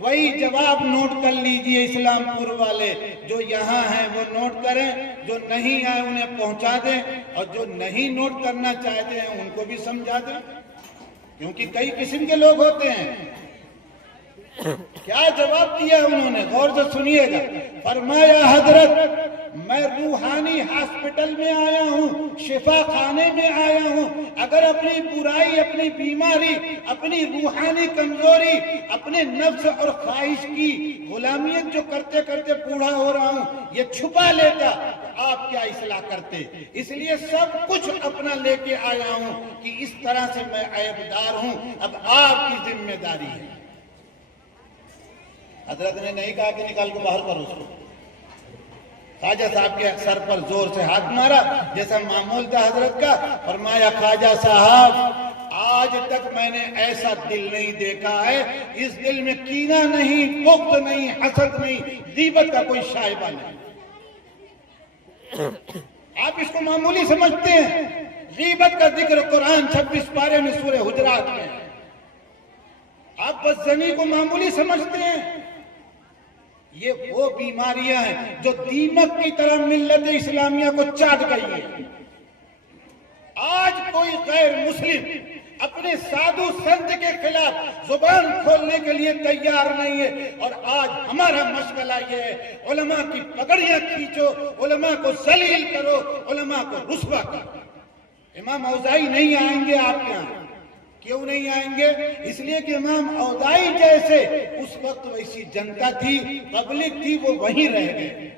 وہی جواب نوٹ کر لیجئے اسلام پور والے. جو یہاں ہیں وہ نوٹ کریں, جو نہیں آئے انہیں پہنچا دیں, اور جو نہیں نوٹ کرنا چاہتے ہیں ان کو بھی سمجھا دیں, کیونکہ کئی قسم کے لوگ ہوتے ہیں. کیا جواب دیا انہوں نے, غور سے سنیے گا. فرمایا حضرت میں روحانی ہاسپٹل میں آیا ہوں, شفا خانے میں آیا ہوں. اگر اپنی برائی, اپنی بیماری, اپنی روحانی کمزوری, اپنے نفس اور خواہش کی غلامیت جو کرتے کرتے بوڑھا ہو رہا ہوں یہ چھپا لیتا تو آپ کیا اصلاح کرتے. اس لیے سب کچھ اپنا لے کے آیا ہوں کہ اس طرح سے میں عیبدار ہوں, اب آپ کی ذمہ داری ہے. حضرت نے نہیں کہا کہ نکال کو باہر کرو اس کو. خواجہ صاحب کے سر پر زور سے ہاتھ مارا جیسا معمول تھا حضرت کا. فرمایا خواجہ صاحب آج تک میں نے ایسا دل نہیں دیکھا ہے, اس دل میں کینہ نہیں, بغض نہیں, حسد نہیں, غیبت کا کوئی شائبہ نہیں. آپ اس کو معمولی سمجھتے ہیں. غیبت کا ذکر قرآن 26 پارے میں سورہ حجرات میں. آپ بدزنی کو معمولی سمجھتے ہیں. یہ وہ بیماریاں ہیں جو دیمک کی طرح ملت اسلامیہ کو چاٹ گئی ہے. آج کوئی غیر مسلم اپنے سادھو سنت کے خلاف زبان کھولنے کے لیے تیار نہیں ہے. اور آج ہمارا مشغلہ یہ ہے, علماء کی پگڑیاں کھینچو, علماء کو ذلیل کرو, علماء کو رسوا کرو. امام اوزاعی نہیں آئیں گے آپ کے یہاں. کیوں نہیں آئیں گے؟ اس لیے کہ امام اوزاعی جیسے اس وقت ویسی جنتا تھی, پبلک تھی, وہ وہیں رہ گئے.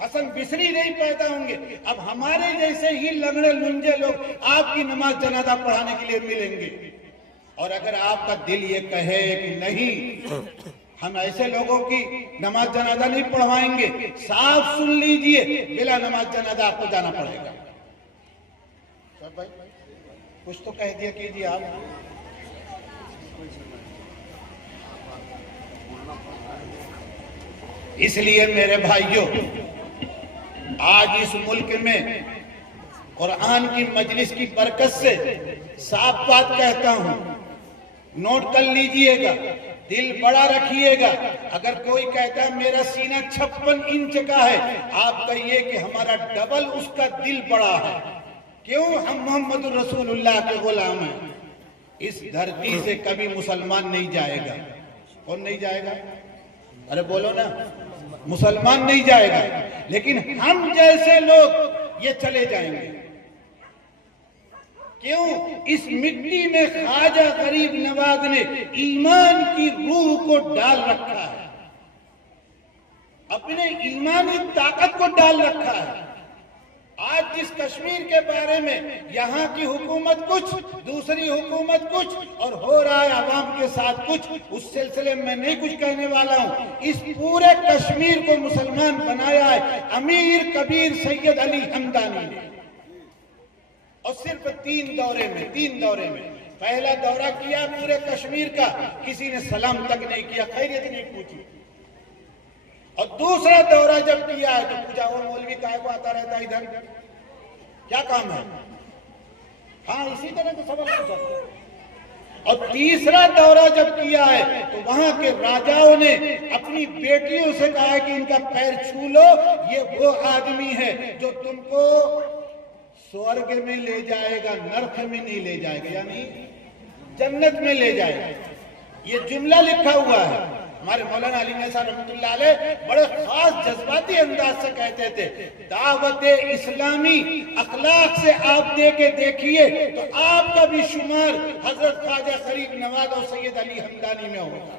حسن بصری نہیں پیدا ہوں گے. اب ہمارے جیسے ہی لنگڑے لنجے لوگ آپ کی نماز جنازہ پڑھانے کے لیے ملیں گے. اور اگر آپ کا دل یہ کہے کہ نہیں ہم ایسے لوگوں کی نماز جنازہ نہیں پڑھوائیں گے, صاف سن لیجئے, بلا نماز جنازہ آپ کو جانا پڑے گا. سب بھائی کچھ تو کہہ دیا کیجئے آپ. اس لیے میرے بھائیوں, آج اس ملک میں قرآن کی مجلس کی برکت سے صاف بات کہتا ہوں, نوٹ کر لیجئے گا, دل بڑا رکھیے گا. اگر کوئی کہتا ہے میرا سینہ 56 انچ کا ہے, آپ کہیے کہ ہمارا ڈبل اس کا دل بڑا ہے. کیوں؟ ہم محمد رسول اللہ کے غلام ہیں. اس دھرتی سے کبھی مسلمان نہیں جائے گا. کون نہیں جائے گا؟ ارے بولو نا, مسلمان نہیں جائے گا, لیکن ہم جیسے لوگ یہ چلے جائیں گے. کیوں؟ اس مٹی میں خواجہ غریب نواز نے ایمان کی روح کو ڈال رکھا ہے, اپنے ایمانی طاقت کو ڈال رکھا ہے. آج جس کشمیر کے بارے میں یہاں کی حکومت کچھ, دوسری حکومت کچھ, اور ہو رہا ہے عوام کے ساتھ کچھ, اس سلسلے میں نہیں کچھ کہنے والا ہوں. اس پورے کشمیر کو مسلمان بنایا ہے امیر کبیر سید علی ہمدانی نے. اور صرف 3 دورے میں پہلا دورہ کیا پورے کشمیر کا، کسی نے سلام تک نہیں کیا، خیریت نہیں پوچھی. اور دوسرا دورہ جب کیا ہے تو پوچھا وہ مولوی کائے کو آتا رہتا ہے ادھر، کیا کام ہے؟ ہاں اسی طرح تو سبق پوچھا. اور تیسرا دورہ جب کیا ہے تو وہاں کے راجاؤں نے اپنی بیٹیوں سے کہا کہ ان کا پیر چھو لو، یہ وہ آدمی ہے جو تم کو سورگ میں لے جائے گا، نرک میں نہیں لے جائے گا، یعنی جنت میں لے جائے گا. یہ جملہ لکھا ہوا ہے. ہمارے مولانا علی صاحب رحمۃ اللہ علیہ بڑے خاص جذباتی انداز سے کہتے تھے دعوت اسلامی اخلاق سے آپ دے کے دیکھیے تو آپ کا بھی شمار حضرت خواجہ غریب نواز اور سید علی ہمدانی میں ہوگا.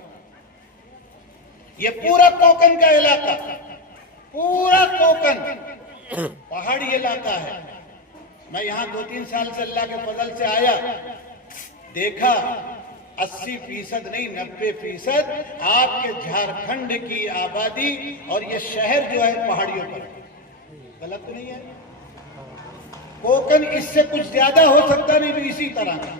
یہ پورا کوکن کا علاقہ، پورا کوکن پہاڑی علاقہ ہے. میں یہاں 2-3 سال سے اللہ کے فضل سے آیا، دیکھا 80% نہیں 90% آپ کے جھارکھنڈ کی آبادی اور یہ شہر جو ہے پہاڑیوں پر. غلط تو نہیں ہے؟ کوکن اس سے کچھ زیادہ ہو سکتا نہیں تو اسی طرح کا.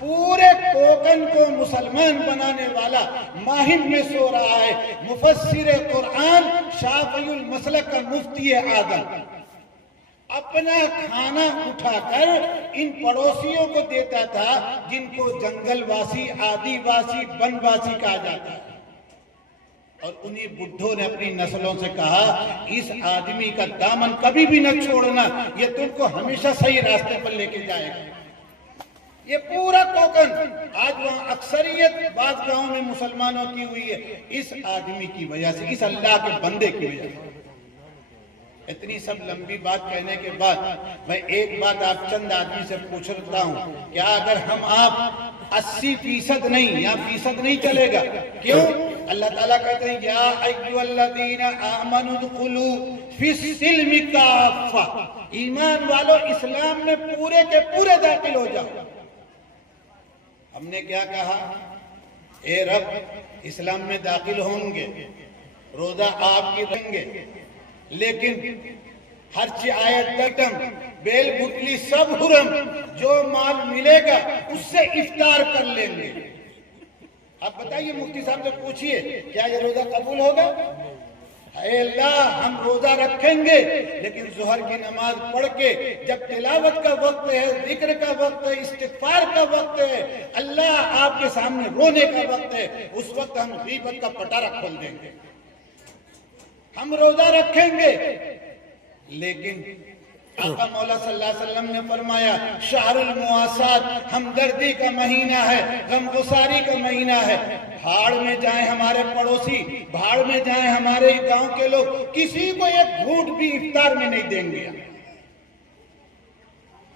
پورے کوکن کو مسلمان بنانے والا ماہم میں سو رہا ہے مفسر قرآن شافعی المسلک کا مفتی اعظم. اپنا کھانا اٹھا کر ان پڑوسیوں کو دیتا تھا جن کو جنگل واسی، آدی واسی، بن واسی کہا جاتا ہے. اور انہی بڈھوں نے اپنی نسلوں سے کہا اس آدمی کا دامن کبھی بھی نہ چھوڑنا، یہ تم کو ہمیشہ صحیح راستے پر لے کے جائے گا. یہ پورا کوکن آج وہاں اکثریت بعض گاؤں میں مسلمانوں کی ہوئی ہے اس آدمی کی وجہ سے، اس اللہ کے بندے کی وجہ سے. اتنی سب لمبی بات کہنے کے بعد میں ایک بات آپ چند آدمی سے پوچھ رہا ہوں، کیا اگر ہم آپ 80% نہیں یا فیصد نہیں چلے گا؟ کیوں؟ اللہ تعالیٰ کہتے ہیں یا ایھا الذین آمنوا ادخلوا فی السلم کافہ، ایمان والو اسلام میں پورے کے پورے داخل ہو جاؤ. ہم نے کیا کہا؟ اے رب اسلام میں داخل ہوں گے، روزہ آپ کی رہیں گے، لیکن ہر چی آیت دٹم بیل بھٹلی سب حرم، جو مال ملے گا اس سے افطار کر لیں گے. آپ بتائیے مفتی صاحب سے پوچھئے کیا یہ روزہ قبول ہوگا؟ اے اللہ ہم روزہ رکھیں گے لیکن ظہر کی نماز پڑھ کے جب تلاوت کا وقت ہے، ذکر کا وقت ہے، استغفار کا وقت ہے، اللہ آپ کے سامنے رونے کا وقت ہے، اس وقت ہم غیبت کا پٹارہ کھول دیں گے. ہم روزہ رکھیں گے لیکن آقا مولا صلی اللہ علیہ وسلم نے فرمایا شہر المواسات ہمدردی کا مہینہ ہے، غمگساری کا مہینہ ہے. بھاڑ میں جائیں ہمارے پڑوسی، بھاڑ میں جائیں ہمارے گاؤں کے لوگ، کسی کو ایک گھونٹ بھی افطار میں نہیں دیں گے.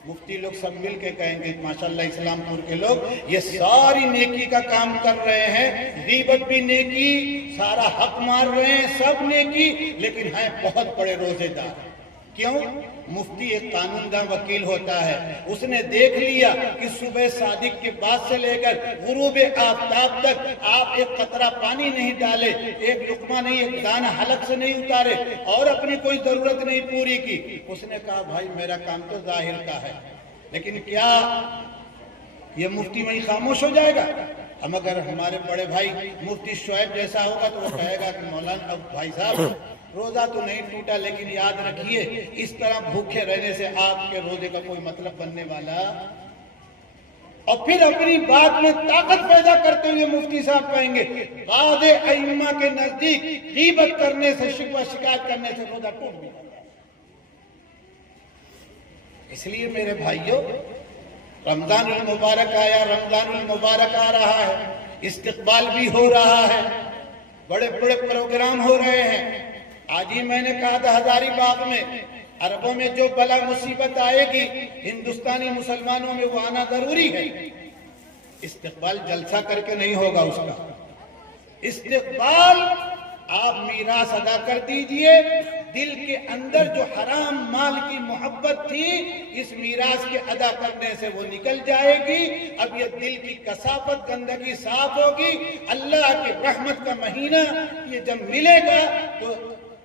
مفتی لوگ سب مل کے کہیں گے ماشاءاللہ اسلام پور کے لوگ یہ ساری نیکی کا کام کر رہے ہیں، غیبت بھی نیکی، سارا حق مار رہے ہیں، سب نیکی، لیکن ہیں بہت بڑے روزے دار. کیوں؟ مفتی ایک قانون داں وکیل ہوتا ہے، اس نے دیکھ لیا کہ صبح صادق کے بعد سے لے کر غروب آفتاب تک آپ ایک قطرہ پانی نہیں ڈالے، ایک لقمہ نہیں، ایک دانہ حلق سے نہیں اتارے اور اپنی کوئی ضرورت نہیں پوری کی. اس نے کہا بھائی میرا کام تو ظاہر کا ہے، لیکن کیا یہ مفتی وہیں خاموش ہو جائے گا؟ ہم اگر ہمارے بڑے بھائی مفتی شعیب جیسا ہوگا تو وہ کہے گا کہ مولانا اب بھائی صاحب روزہ تو نہیں ٹوٹا لیکن یاد رکھیے اس طرح بھوکے رہنے سے آپ کے روزے کا کوئی مطلب بننے والا. اور پھر اپنی بات میں طاقت پیدا کرتے ہوئے مفتی صاحب کہیں گے بعض ائمہ کے نزدیک غیبت کرنے سے، شکوہ شکایت کرنے سے روزہ ٹوٹ بھی جاتا ہے. اس لیے میرے بھائیوں رمضان المبارک آیا، رمضان المبارک آ رہا ہے، استقبال بھی ہو رہا ہے، بڑے بڑے پروگرام ہو رہے ہیں. آج ہی میں نے کہا تھا ہزاری باغ میں عربوں میں جو بلا مصیبت آئے گی ہندوستانی مسلمانوں میں وہ آنا ضروری ہے. استقبال جلسہ کر کے نہیں ہوگا، اس کا استقبال آپ میراث ادا کر دیجئے. دل کے اندر جو حرام مال کی محبت تھی اس میراث کے ادا کرنے سے وہ نکل جائے گی. اب یہ دل کی کثافت گندگی صاف ہوگی. اللہ کی رحمت کا مہینہ یہ جب ملے گا تو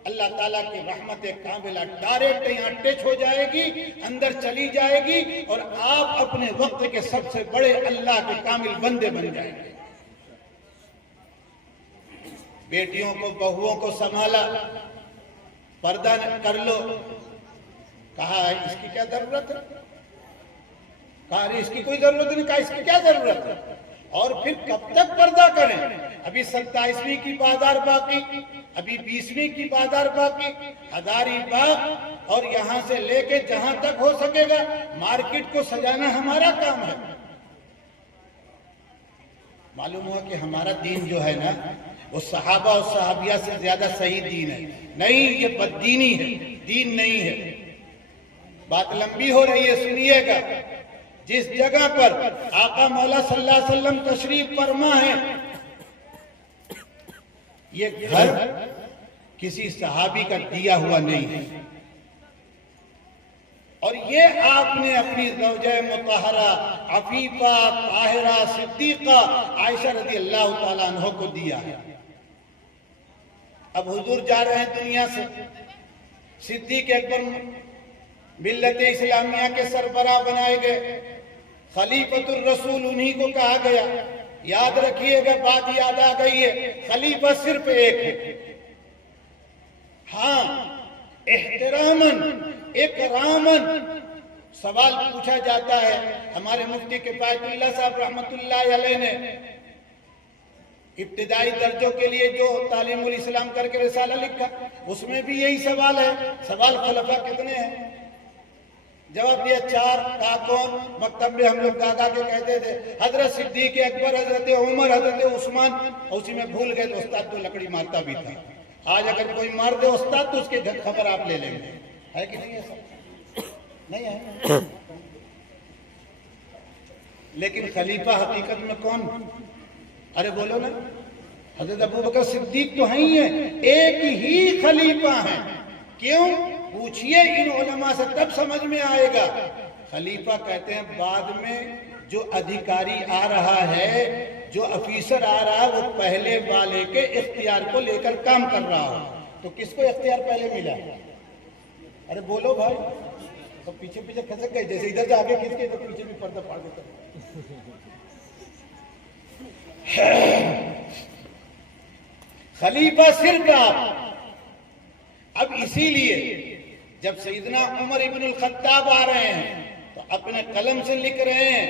اللہ تعالیٰ کی رحمت کاملہ ڈائریکٹ یہاں ٹچ ہو جائے گی، اندر چلی جائے گی، اور آپ اپنے وقت کے سب سے بڑے اللہ کے کامل بندے بن جائیں گے۔ بیٹیوں کو، بہوؤں کو سنبھالا، پردہ کر لو، کہا اس کی کیا ضرورت ہے؟ کہا اس کی کوئی ضرورت نہیں، کہا اس کی کیا ضرورت ہے؟ اور پھر کب تک پردہ کریں؟ ابھی 27ویں کی بازار باقی، ابھی 20ویں کی بازار باقی، ہزاری باغ اور یہاں سے لے کے جہاں تک ہو سکے گا مارکیٹ کو سجانا ہمارا کام ہے۔ معلوم ہوا کہ ہمارا دین جو ہے نا وہ صحابہ اور صحابیہ سے زیادہ صحیح دین ہے، نہیں یہ بددینی ہے، دین نہیں ہے۔ بات لمبی ہو رہی ہے، سنیے گا۔ جس جگہ پر آقا مولا صلی اللہ علیہ وسلم تشریف فرما ہے، یہ گھر کسی صحابی کا دیا ہوا نہیں ہے، اور یہ آپ نے اپنی زوجہ مطہرہ عفیفہ طاہرہ صدیقہ عائشہ رضی اللہ تعالیٰ عنہ کو دیا ہے۔ اب حضور جا رہے ہیں دنیا سے، صدیق اکبر ملت اسلامیہ کے سربراہ بنائے گئے، خلیفۃ الرسول انہی کو کہا گیا۔ یاد رکھیے گا، بات یاد آ گئی ہے، خلیفہ صرف ایک ہے۔ ہاں احتراماً اکراماً سوال پوچھا جاتا ہے۔ ہمارے مفتی کفایت اللہ صاحب رحمت اللہ علیہ نے ابتدائی درجوں کے لیے جو تعلیم الاسلام کر کے رسالہ لکھا، اس میں بھی یہی سوال ہے، سوال خلفاء کتنے ہیں؟ جواب دیا 4۔ کہا کون؟ مکتب میں ہم لوگ گاگا کے کہتے تھے حضرت صدیق اکبر، حضرت عمر، حضرت عثمان، اور اسی میں بھول گئے تو استاد تو لکڑی مارتا بھی تھا۔ آج اگر کوئی مار دے استاد تو اس کی خبر آپ لے لیں گے، ہے کہ نہیں ایسا؟ نہیں ہے۔ لیکن خلیفہ حقیقت میں کون؟ ارے بولو نا، حضرت ابوبکر صدیق تو ہیں ہی ہیں، ایک ہی خلیفہ ہیں۔ کیوں؟ پوچھئے ان علماء سے، تب سمجھ میں آئے گا۔ خلیفہ کہتے ہیں بعد میں جو ادھیکاری آ رہا ہے، جو افیسر آ رہا ہے، وہ پہلے والے کے اختیار کو لے کر کام کر رہا ہو۔ تو کس کو اختیار پہلے ملا؟ ارے bolo bhai, تو پیچھے پیچھے کھسک گئے, جیسے ادھر سے آگے کھس گئے تو پیچھے بھی پردہ پھاڑ دیتا. خلیفہ صرف آپ. اب اسی لیے جب سیدنا عمر ابن الخطاب آ رہے ہیں تو اپنے قلم سے لکھ رہے ہیں.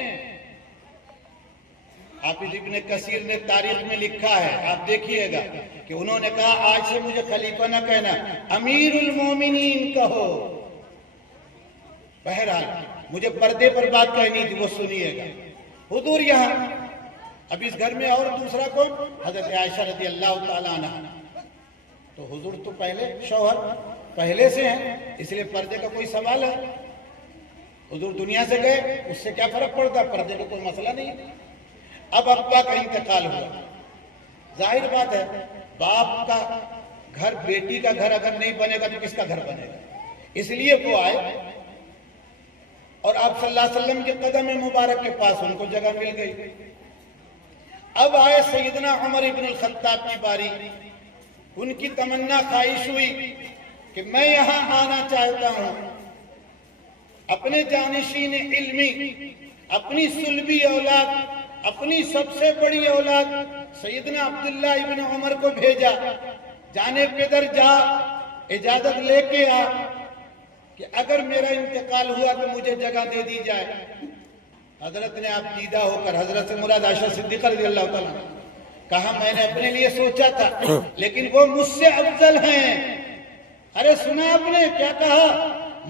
حافظ ابن کثیر نے تاریخ میں لکھا ہے, آپ دیکھیے گا کہ انہوں نے کہا آج سے مجھے خلیفہ نہ کہنا, امیر المومنین کہو. بہرحال مجھے پردے پر بات کہنی تھی, وہ سنیے گا. حضور یہاں, اب اس گھر میں اور دوسرا کون؟ حضرت عائشہ رضی اللہ تعالیٰ عنہ. تو حضور تو پہلے شوہر پہلے سے ہیں, اس لیے پردے کا کوئی سوال ہے. حضور دنیا سے گئے, اس سے کیا فرق پڑتا, پردے کا کوئی مسئلہ نہیں. اب ابا کا انتقال ہوا, ظاہر بات ہے باپ کا گھر, بیٹی کا گھر اگر نہیں بنے گا تو کس کا گھر بنے گا. اس لیے وہ آئے اور آپ صلی اللہ علیہ وسلم کے قدم مبارک کے پاس ان کو جگہ مل گئی. اب آئے سیدنا عمر ابن الخطاب کی باری. ان کی تمنا خواہش ہوئی کہ میں یہاں آنا چاہتا ہوں, اپنے جانشین علمی, اپنی صلبی اولاد, اپنی سب سے بڑی اولاد سیدنا عبداللہ ابن عمر کو بھیجا, جانے پدر جا, اجازت لے کے آ کہ اگر میرا انتقال ہوا تو مجھے جگہ دے دی جائے. حضرت نے آپ دیدہ ہو کر, حضرت سے مراد عائشہ صدیقہ رضی اللہ تعالیٰ, کہا میں نے اپنے لیے سوچا تھا لیکن وہ مجھ سے افضل ہیں. ارے سنا آپ نے کیا کہا,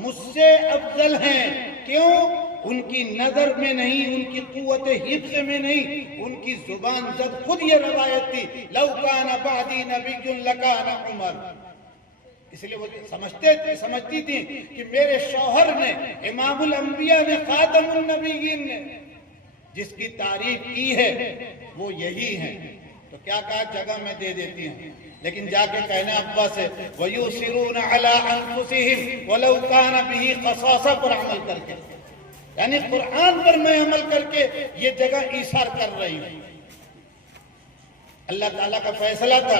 مجھ سے افضل ہیں. کیوں؟ ان کی نظر میں نہیں, ان کی قوت حفظ میں نہیں, ان کی زبان زد. خود یہ روایت تھی, لو کان بعدی نبی لکان عمر. اس لیے وہ سمجھتی تھی کہ میرے شوہر نے, امام الانبیاء نے, خاتم النبیین نے جس کی تعریف کی ہے وہ یہی ہیں. تو کیا کہا, جگہ میں دے دیتی ہوں. لیکن جا کے کہنا ابا سے, وَيُوسِرُونَ عَلَىٰ أَنفُسِهِمْ وَلَوْ كَانَ بِهِ خَصَاصَةٌ, پر عمل کر کے, یعنی قرآن پر میں عمل کر کے یہ جگہ ایثار کر رہی ہوں. اللہ تعالیٰ کا فیصلہ تھا.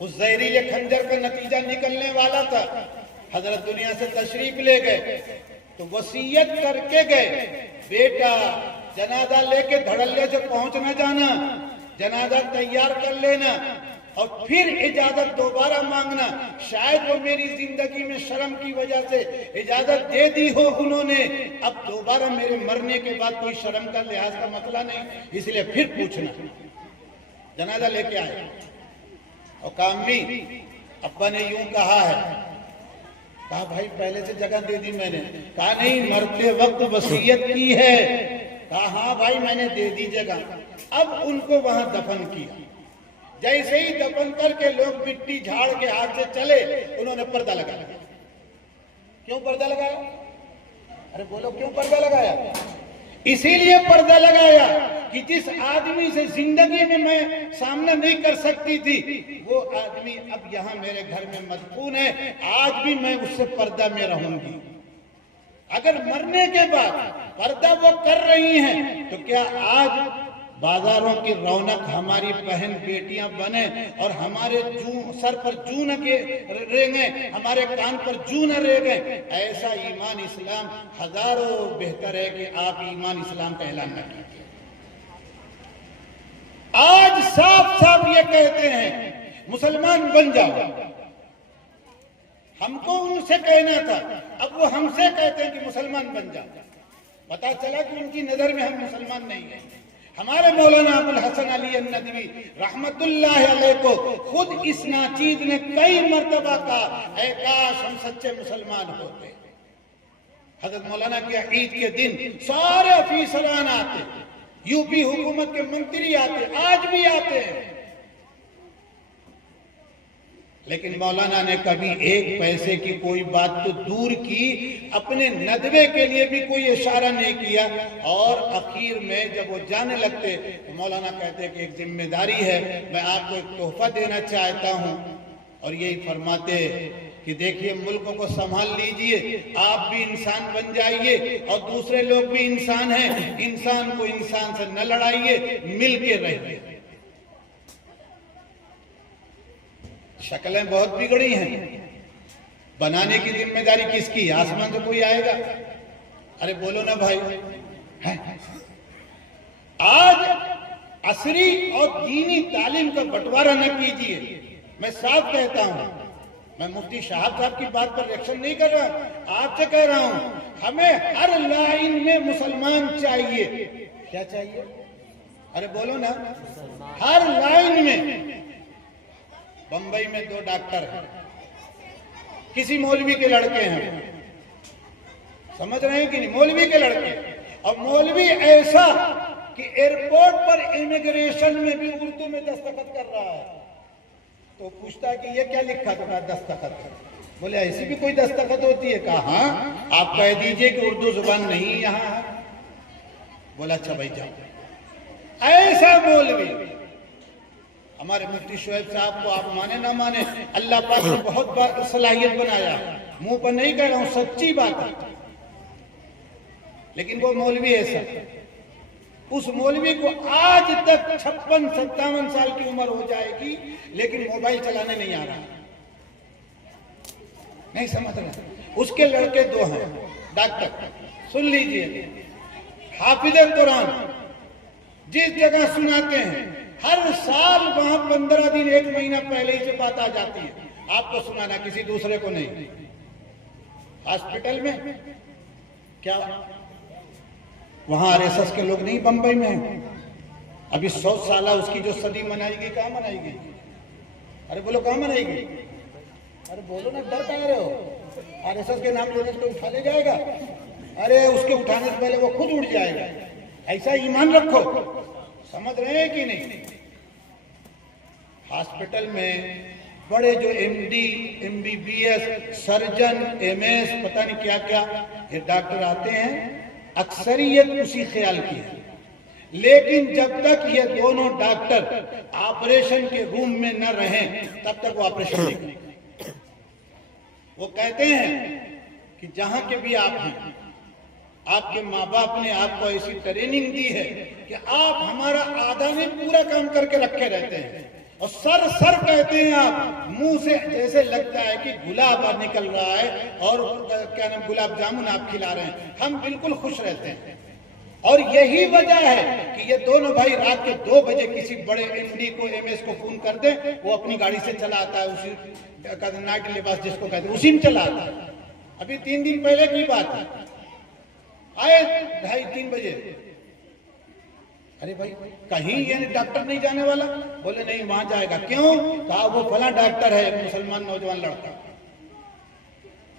اس زہریلے خنجر کا نتیجہ نکلنے والا تھا. حضرت دنیا سے تشریف لے گئے تو وصیت کر کے گئے، بیٹا جنازہ لے کے دھڑلے سے پہنچ نہ جانا، جنازہ تیار کر لینا اور پھر اجازت دوبارہ مانگنا. شاید وہ میری زندگی میں شرم کی وجہ سے اجازت دے دی ہو انہوں نے، اب دوبارہ میرے مرنے کے بعد کوئی شرم کا لحاظ کا مسئلہ نہیں، اس لیے پھر پوچھنا. جنازہ لے کے آئے اور کہا امی ابا نے یوں کہا ہے. کہا بھائی پہلے سے جگہ دے دی میں نے. کہا نہیں، مرتے وقت وصیت کی ہے. کہا ہاں بھائی میں نے دے دی جگہ. اب ان کو وہاں دفن کیا. جیسے ہی دفن کر کے لوگ مٹی جھاڑ کے ہاتھ سے چلے، انہوں نے پردہ لگایا. کیوں پردہ لگایا؟ ارے بولو کیوں پردہ لگایا؟ اسی لیے پردہ لگایا کہ جس آدمی سے زندگی میں میں سامنا نہیں کر سکتی تھی، وہ آدمی اب یہاں میرے گھر میں مدفون ہے، آج بھی میں اس سے پردہ میں رہوں گی. اگر مرنے کے بعد پردہ وہ کر رہی ہیں تو کیا آج بازاروں کی رونق ہماری بہن بیٹیاں بنے اور ہمارے سر پر جو نہ رینگیں، ہمارے کان پر جو نہ رینگیں؟ ایسا ایمان اسلام ہزاروں بہتر ہے کہ آپ ایمان اسلام کا اعلان نہ کیجیے. آج صاف صاف یہ کہتے ہیں مسلمان بن جاؤ. ہم کو ان سے کہنا تھا، اب وہ ہم سے کہتے ہیں کہ مسلمان بن جاؤ. پتا چلا کہ ان کی نظر میں ہم مسلمان نہیں ہیں. ہمارے مولانا ابو الحسن علی الندوی رحمت اللہ علیہ کو خود اس ناچیز نے کئی مرتبہ کہا، اے کاش ہم سچے مسلمان ہوتے. حضرت مولانا کے عید کے دن سارے افسران آتے، یو پی حکومت کے منتری آتے، آج بھی آتے ہیں، لیکن مولانا نے کبھی ایک پیسے کی کوئی بات تو دور کی، اپنے ندوے کے لیے بھی کوئی اشارہ نہیں کیا. اور اخیر میں جب وہ جانے لگتے تو مولانا کہتے کہ ایک ذمہ داری ہے، میں آپ کو ایک تحفہ دینا چاہتا ہوں. اور یہی فرماتے کہ دیکھیے ملک کو سنبھال لیجئے، آپ بھی انسان بن جائیے اور دوسرے لوگ بھی انسان ہیں، انسان کو انسان سے نہ لڑائیے، مل کے رہیے. شکلیں بہت بگڑی ہیں، بنانے کی ذمہ داری کس کی؟ آسمان سے کوئی آئے گا؟ ارے بولو نا بھائی. آج عصری اور دینی تعلیم کا بٹوارہ نہ کیجیے. میں صاف کہتا ہوں، میں مفتی شہاب صاحب کی بات پر ریاکشن نہیں کر رہا، آپ سے کہہ رہا ہوں ہمیں ہر لائن میں مسلمان چاہیے. کیا چاہیے؟ ارے بولو نا، ہر لائن میں. بمبئی میں 2 ڈاکٹر ہیں، کسی مولوی کے لڑکے ہیں، سمجھ رہے ہیں کہ نہیں؟ مولوی کے لڑکے. اور مولوی ایسا کہ ایئرپورٹ پر امیگریشن میں بھی اردو میں دستخط کر رہا ہے. تو پوچھتا ہے کہ یہ کیا لکھا تھا؟ دستخط. بولے ایسی بھی کوئی دستخط ہوتی ہے؟ کہا ہاں، آپ کہہ دیجئے کہ اردو زبان نہیں یہاں ہے. بولا اچھا بھائی جاؤ. ایسا مولوی. ہمارے مفتی شعیب صاحب کو آپ مانے نہ مانے، اللہ پاک نے بہت صلاحیت بنایا، منہ پر نہیں کہہ رہا ہوں، سچی بات ہے. لیکن وہ مولوی ایسا، اس مولوی کو آج تک 56-57 سال کی عمر ہو جائے گی لیکن موبائل چلانے نہیں آ رہا. نہیں سمجھ رہا. اس کے لڑکے 2 ہیں ڈاکٹر. سن لیجئے، حافظ قرآن جس جگہ سناتے ہیں، ہر سال وہاں 15 دن 1 مہینہ پہلے ہی سے بات آ جاتی ہے. آپ کو سنانا، کسی دوسرے کو نہیں. ہاسپٹل میں کیا وہاں RSS کے لوگ نہیں بمبئی میں ہیں؟ ابھی 100 سالہ اس کی جو صدی منائی گئی، کہاں منائی گئی؟ ارے بولو کہاں منائی گئی؟ ارے بولو نا، ڈر کہہ رہے ہو؟ RSS کے نام لینے سے کوئی اٹھا لے جائے گا؟ ارے اس کے اٹھانے سے پہلے وہ خود اٹھ جائے گا. ایسا ایمان رکھو. سمجھ رہے ہیں کہ نہیں؟ ہاسپٹل میں بڑے جو MD MBBS سرجن MS پتہ نہیں کیا کیا یہ ڈاکٹر آتے ہیں، اکثریت اسی خیال کی ہے. لیکن جب تک یہ دونوں ڈاکٹر آپریشن کے روم میں نہ رہیں تب تک وہ آپریشن نہیں کریں. وہ کہتے ہیں کہ جہاں کے بھی آپ ہیں، آپ کے ماں باپ نے آپ کو ایسی ٹریننگ دی ہے کہ آپ ہمارا آدھا نہیں پورا کام کر کے رکھے رہتے ہیں. اور سر کہتے ہیں آپ، منہ سے جیسے لگتا ہے کہ گلاب نکل رہا ہے اور کیا نام گلاب جامن آپ کھلا رہے ہیں، ہم بالکل خوش رہتے ہیں۔ اور یہی وجہ ہے کہ یہ دونوں بھائی رات کے 2 بجے کسی بڑے MD کو MS کو فون کر دیں، وہ اپنی گاڑی سے چلا آتا ہے، اسی نائٹ لباس جس کو کہتے ہیں اسی میں چلا آتا ہے۔ ابھی 3 دن پہلے کی بات ہے، آئے 2:30-3 بجے، ارے بھائی کہیں یہ ڈاکٹر نہیں جانے والا؟ بولے نہیں وہاں جائے گا۔ کیوں؟ کہا وہ فلاں ڈاکٹر ہے، ایک مسلمان نوجوان لڑکا۔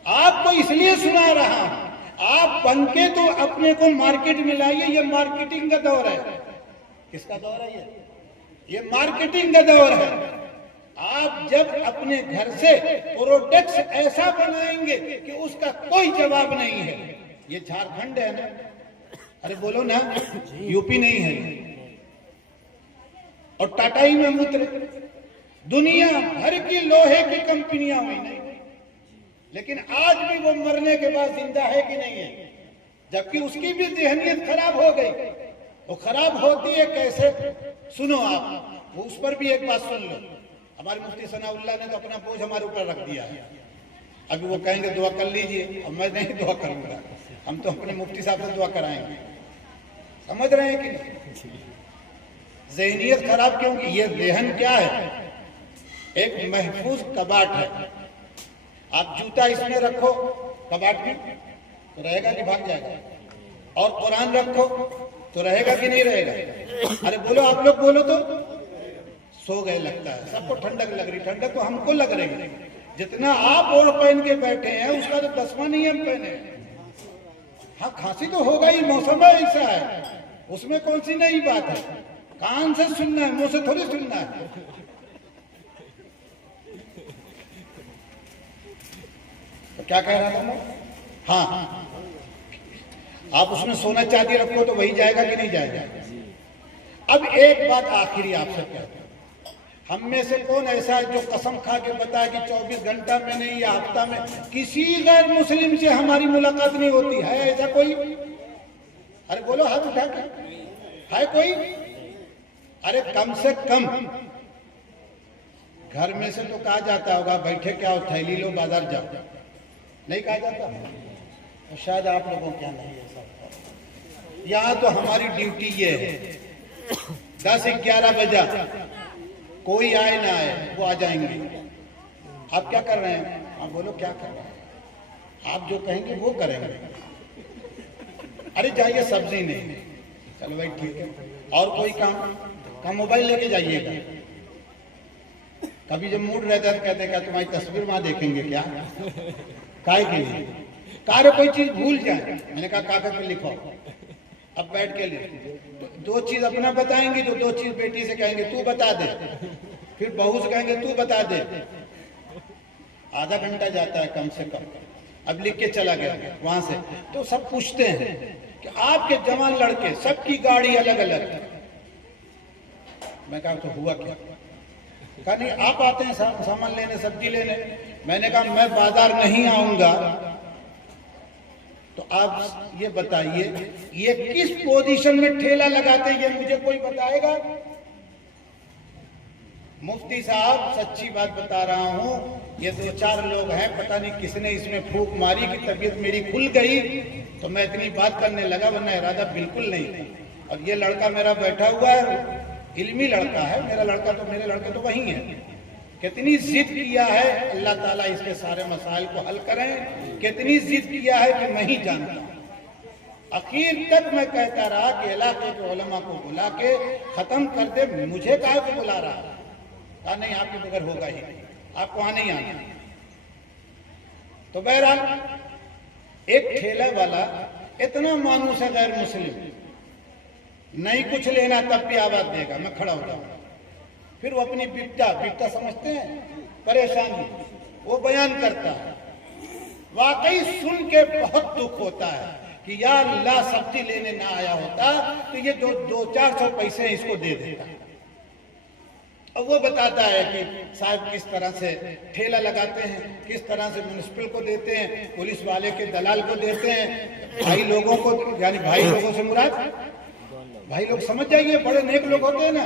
آپ کو اس لیے سنا رہا ہوں، آپ بن کے تو اپنے کو مارکیٹ میں لائیے، یہ مارکیٹنگ کا دور ہے۔ کس کا دور ہے یہ مارکیٹنگ کا دور ہے۔ آپ جب اپنے گھر سے پروڈکٹس ایسا بنائیں گے کہ اس کا کوئی جواب نہیں ہے۔ یہ جھارکھنڈ ہے نا، ارے بولو نا، UP نہیں ہے، اور ٹاٹا ہی میں اترے، دنیا بھر کی لوہے کی کمپنیاں ہوئی نہیں، لیکن آج بھی وہ مرنے کے بعد زندہ ہے کہ نہیں ہے؟ جبکہ اس کی بھی ذہنیت خراب ہو گئی۔ وہ خراب ہوتی ہے کیسے؟ سنو آپ، وہ اس پر بھی ایک بات سن لو۔ ہمارے مفتی ثناء اللہ نے تو اپنا بوجھ ہمارے اوپر رکھ دیا ہے، ابھی وہ کہیں گے دعا کر لیجئے، اب میں نہیں دعا کروں گا، ہم تو اپنے مفتی صاحب سے دعا کرائیں گے۔ سمجھ رہے ہیں کہ نہیں؟ ذہنیت خراب کیوں کی؟ یہ ذہن کیا ہے؟ ایک محفوظ کباٹ ہے۔ آپ جوتا اس میں رکھو کباٹ میں تو رہے گا کہ بھاگ جائے گا، اور قرآن رکھو تو رہے گا کہ نہیں رہے گا؟ ارے بولو، آپ لوگ بولو تو سو گئے لگتا ہے، سب کو ٹھنڈک لگ رہی، ٹھنڈک تو ہم کو لگ رہی ہے، جتنا آپ اوڑھ پہن کے بیٹھے ہیں اس کا تو 10واں نہیں ہم پہنے ہیں۔ ہاں کھانسی تو ہوگا ہی، موسم ایسا ہے، اس میں کون سی نئی بات ہے؟ کان سے سننا ہے، منہ سے تھوڑی سننا ہے۔ تو کیا کہہ رہا تھا میں؟ ہاں، آپ اس میں سونا چاندی رکھو تو وہی جائے گا کہ نہیں جائے گا؟ اب ایک بات آخری آپ سے کہتا ہوں، ہم میں سے کون ایسا ہے جو قسم کھا کے بتائے کہ 24 گھنٹہ میں نہیں یا ہفتہ میں کسی غیر مسلم سے ہماری ملاقات نہیں ہوتی ہے؟ ایسا کوئی؟ ارے بولو، ہاتھ اٹھا کے، ہے کوئی؟ ارے کم سے کم گھر میں سے تو کہا جاتا ہوگا بیٹھے کیا ہو، تھیلی لو بازار جاؤ، نہیں کہا جاتا؟ شاید آپ لوگوں کیا نہیں ہے سب۔ یہاں تو ہماری ڈیوٹی یہ ہے، 10-11 بجا کوئی آئے نہ آئے وہ آ جائیں گے۔ آپ کیا کر رہے ہیں؟ آپ بولو کیا کر رہے ہیں؟ آپ جو کہیں گے وہ کریں گے۔ ارے جائیے سبزی نہیں، چلو بھائی ٹھیک ہے، اور کوئی کام موبائل لے کے جائیے گا۔ کبھی جب موڈ رہتا ہے تو کہتے ہیں کیا تمہاری تصویر وہاں دیکھیں گے کیا؟ کائے کے لیے؟ کارے کوئی چیز بھول جائیں، میں نے کہا کاغذ پہ لکھو، اب بیٹھ کے لکھ، 2 چیز اپنا بتائیں گے، جو 2 چیز بیٹی سے کہیں گے تو بتا دے، پھر بہو سے کہیں گے تو بتا دے، آدھا گھنٹہ جاتا ہے کم سے کم۔ اب لکھ کے چلا گیا وہاں سے، تو سب پوچھتے ہیں کہ آپ کے جوان لڑکے سب کی گاڑی الگ الگ، میں کہا تو ہوا کیا؟ کہا نہیں آپ آتے ہیں سامان لینے، سبزی لینے۔ میں نے کہا میں بازار نہیں آؤں گا تو آپ یہ بتائیے یہ کس پوزیشن میں ٹھیلا لگاتے ہیں، یہ مجھے کوئی بتائے گا؟ مفتی صاحب سچی بات بتا رہا ہوں، یہ 2-4 لوگ ہیں، پتہ نہیں کس نے اس میں پھونک ماری کہ طبیعت میری کھل گئی تو میں اتنی بات کرنے لگا، ورنہ ارادہ بالکل نہیں تھا۔ اور یہ لڑکا میرا بیٹھا ہوا ہے، علمی لڑکا ہے، میرے لڑکے تو وہی ہیں۔ کتنی ضد کیا ہے، اللہ تعالیٰ اس کے سارے مسائل کو حل کریں، کتنی ضد کیا ہے کہ میں ہی جانتا ہوں۔ اخیر تک میں کہتا رہا کہ علاقے کے علماء کو بلا کے ختم کر دے، مجھے کہا کہ بلا رہا ہے؟ کہا نہیں آپ کے بغیر ہوگا ہی نہیں، آپ کو وہاں نہیں آنا۔ تو بہرحال ایک ٹھیلا والا اتنا مانوس ہے غیر مسلم، نہیں کچھ لینا تب بھی آواز دے گا، میں کھڑا ہو جاؤں گا۔ پھر وہ اپنی بپتا سمجھتے ہیں، پریشانی وہ بیان کرتا ہے۔ واقعی سن کے بہت دکھ ہوتا ہے کہ یا اللہ سبزی لینے نہ آیا ہوتا تو یہ جو 200-400 پیسے اس کو دے دیتا۔ اور وہ بتاتا ہے کہ صاحب کس طرح سے ٹھیلا لگاتے ہیں، کس طرح سے میونسپل کو دیتے ہیں، پولیس والے کے دلال کو دیتے ہیں، بھائی لوگوں کو، یعنی بھائی لوگوں سے مراد بھائی لوگ سمجھ جائیے، بڑے نیک لوگ ہوتے ہیں نا،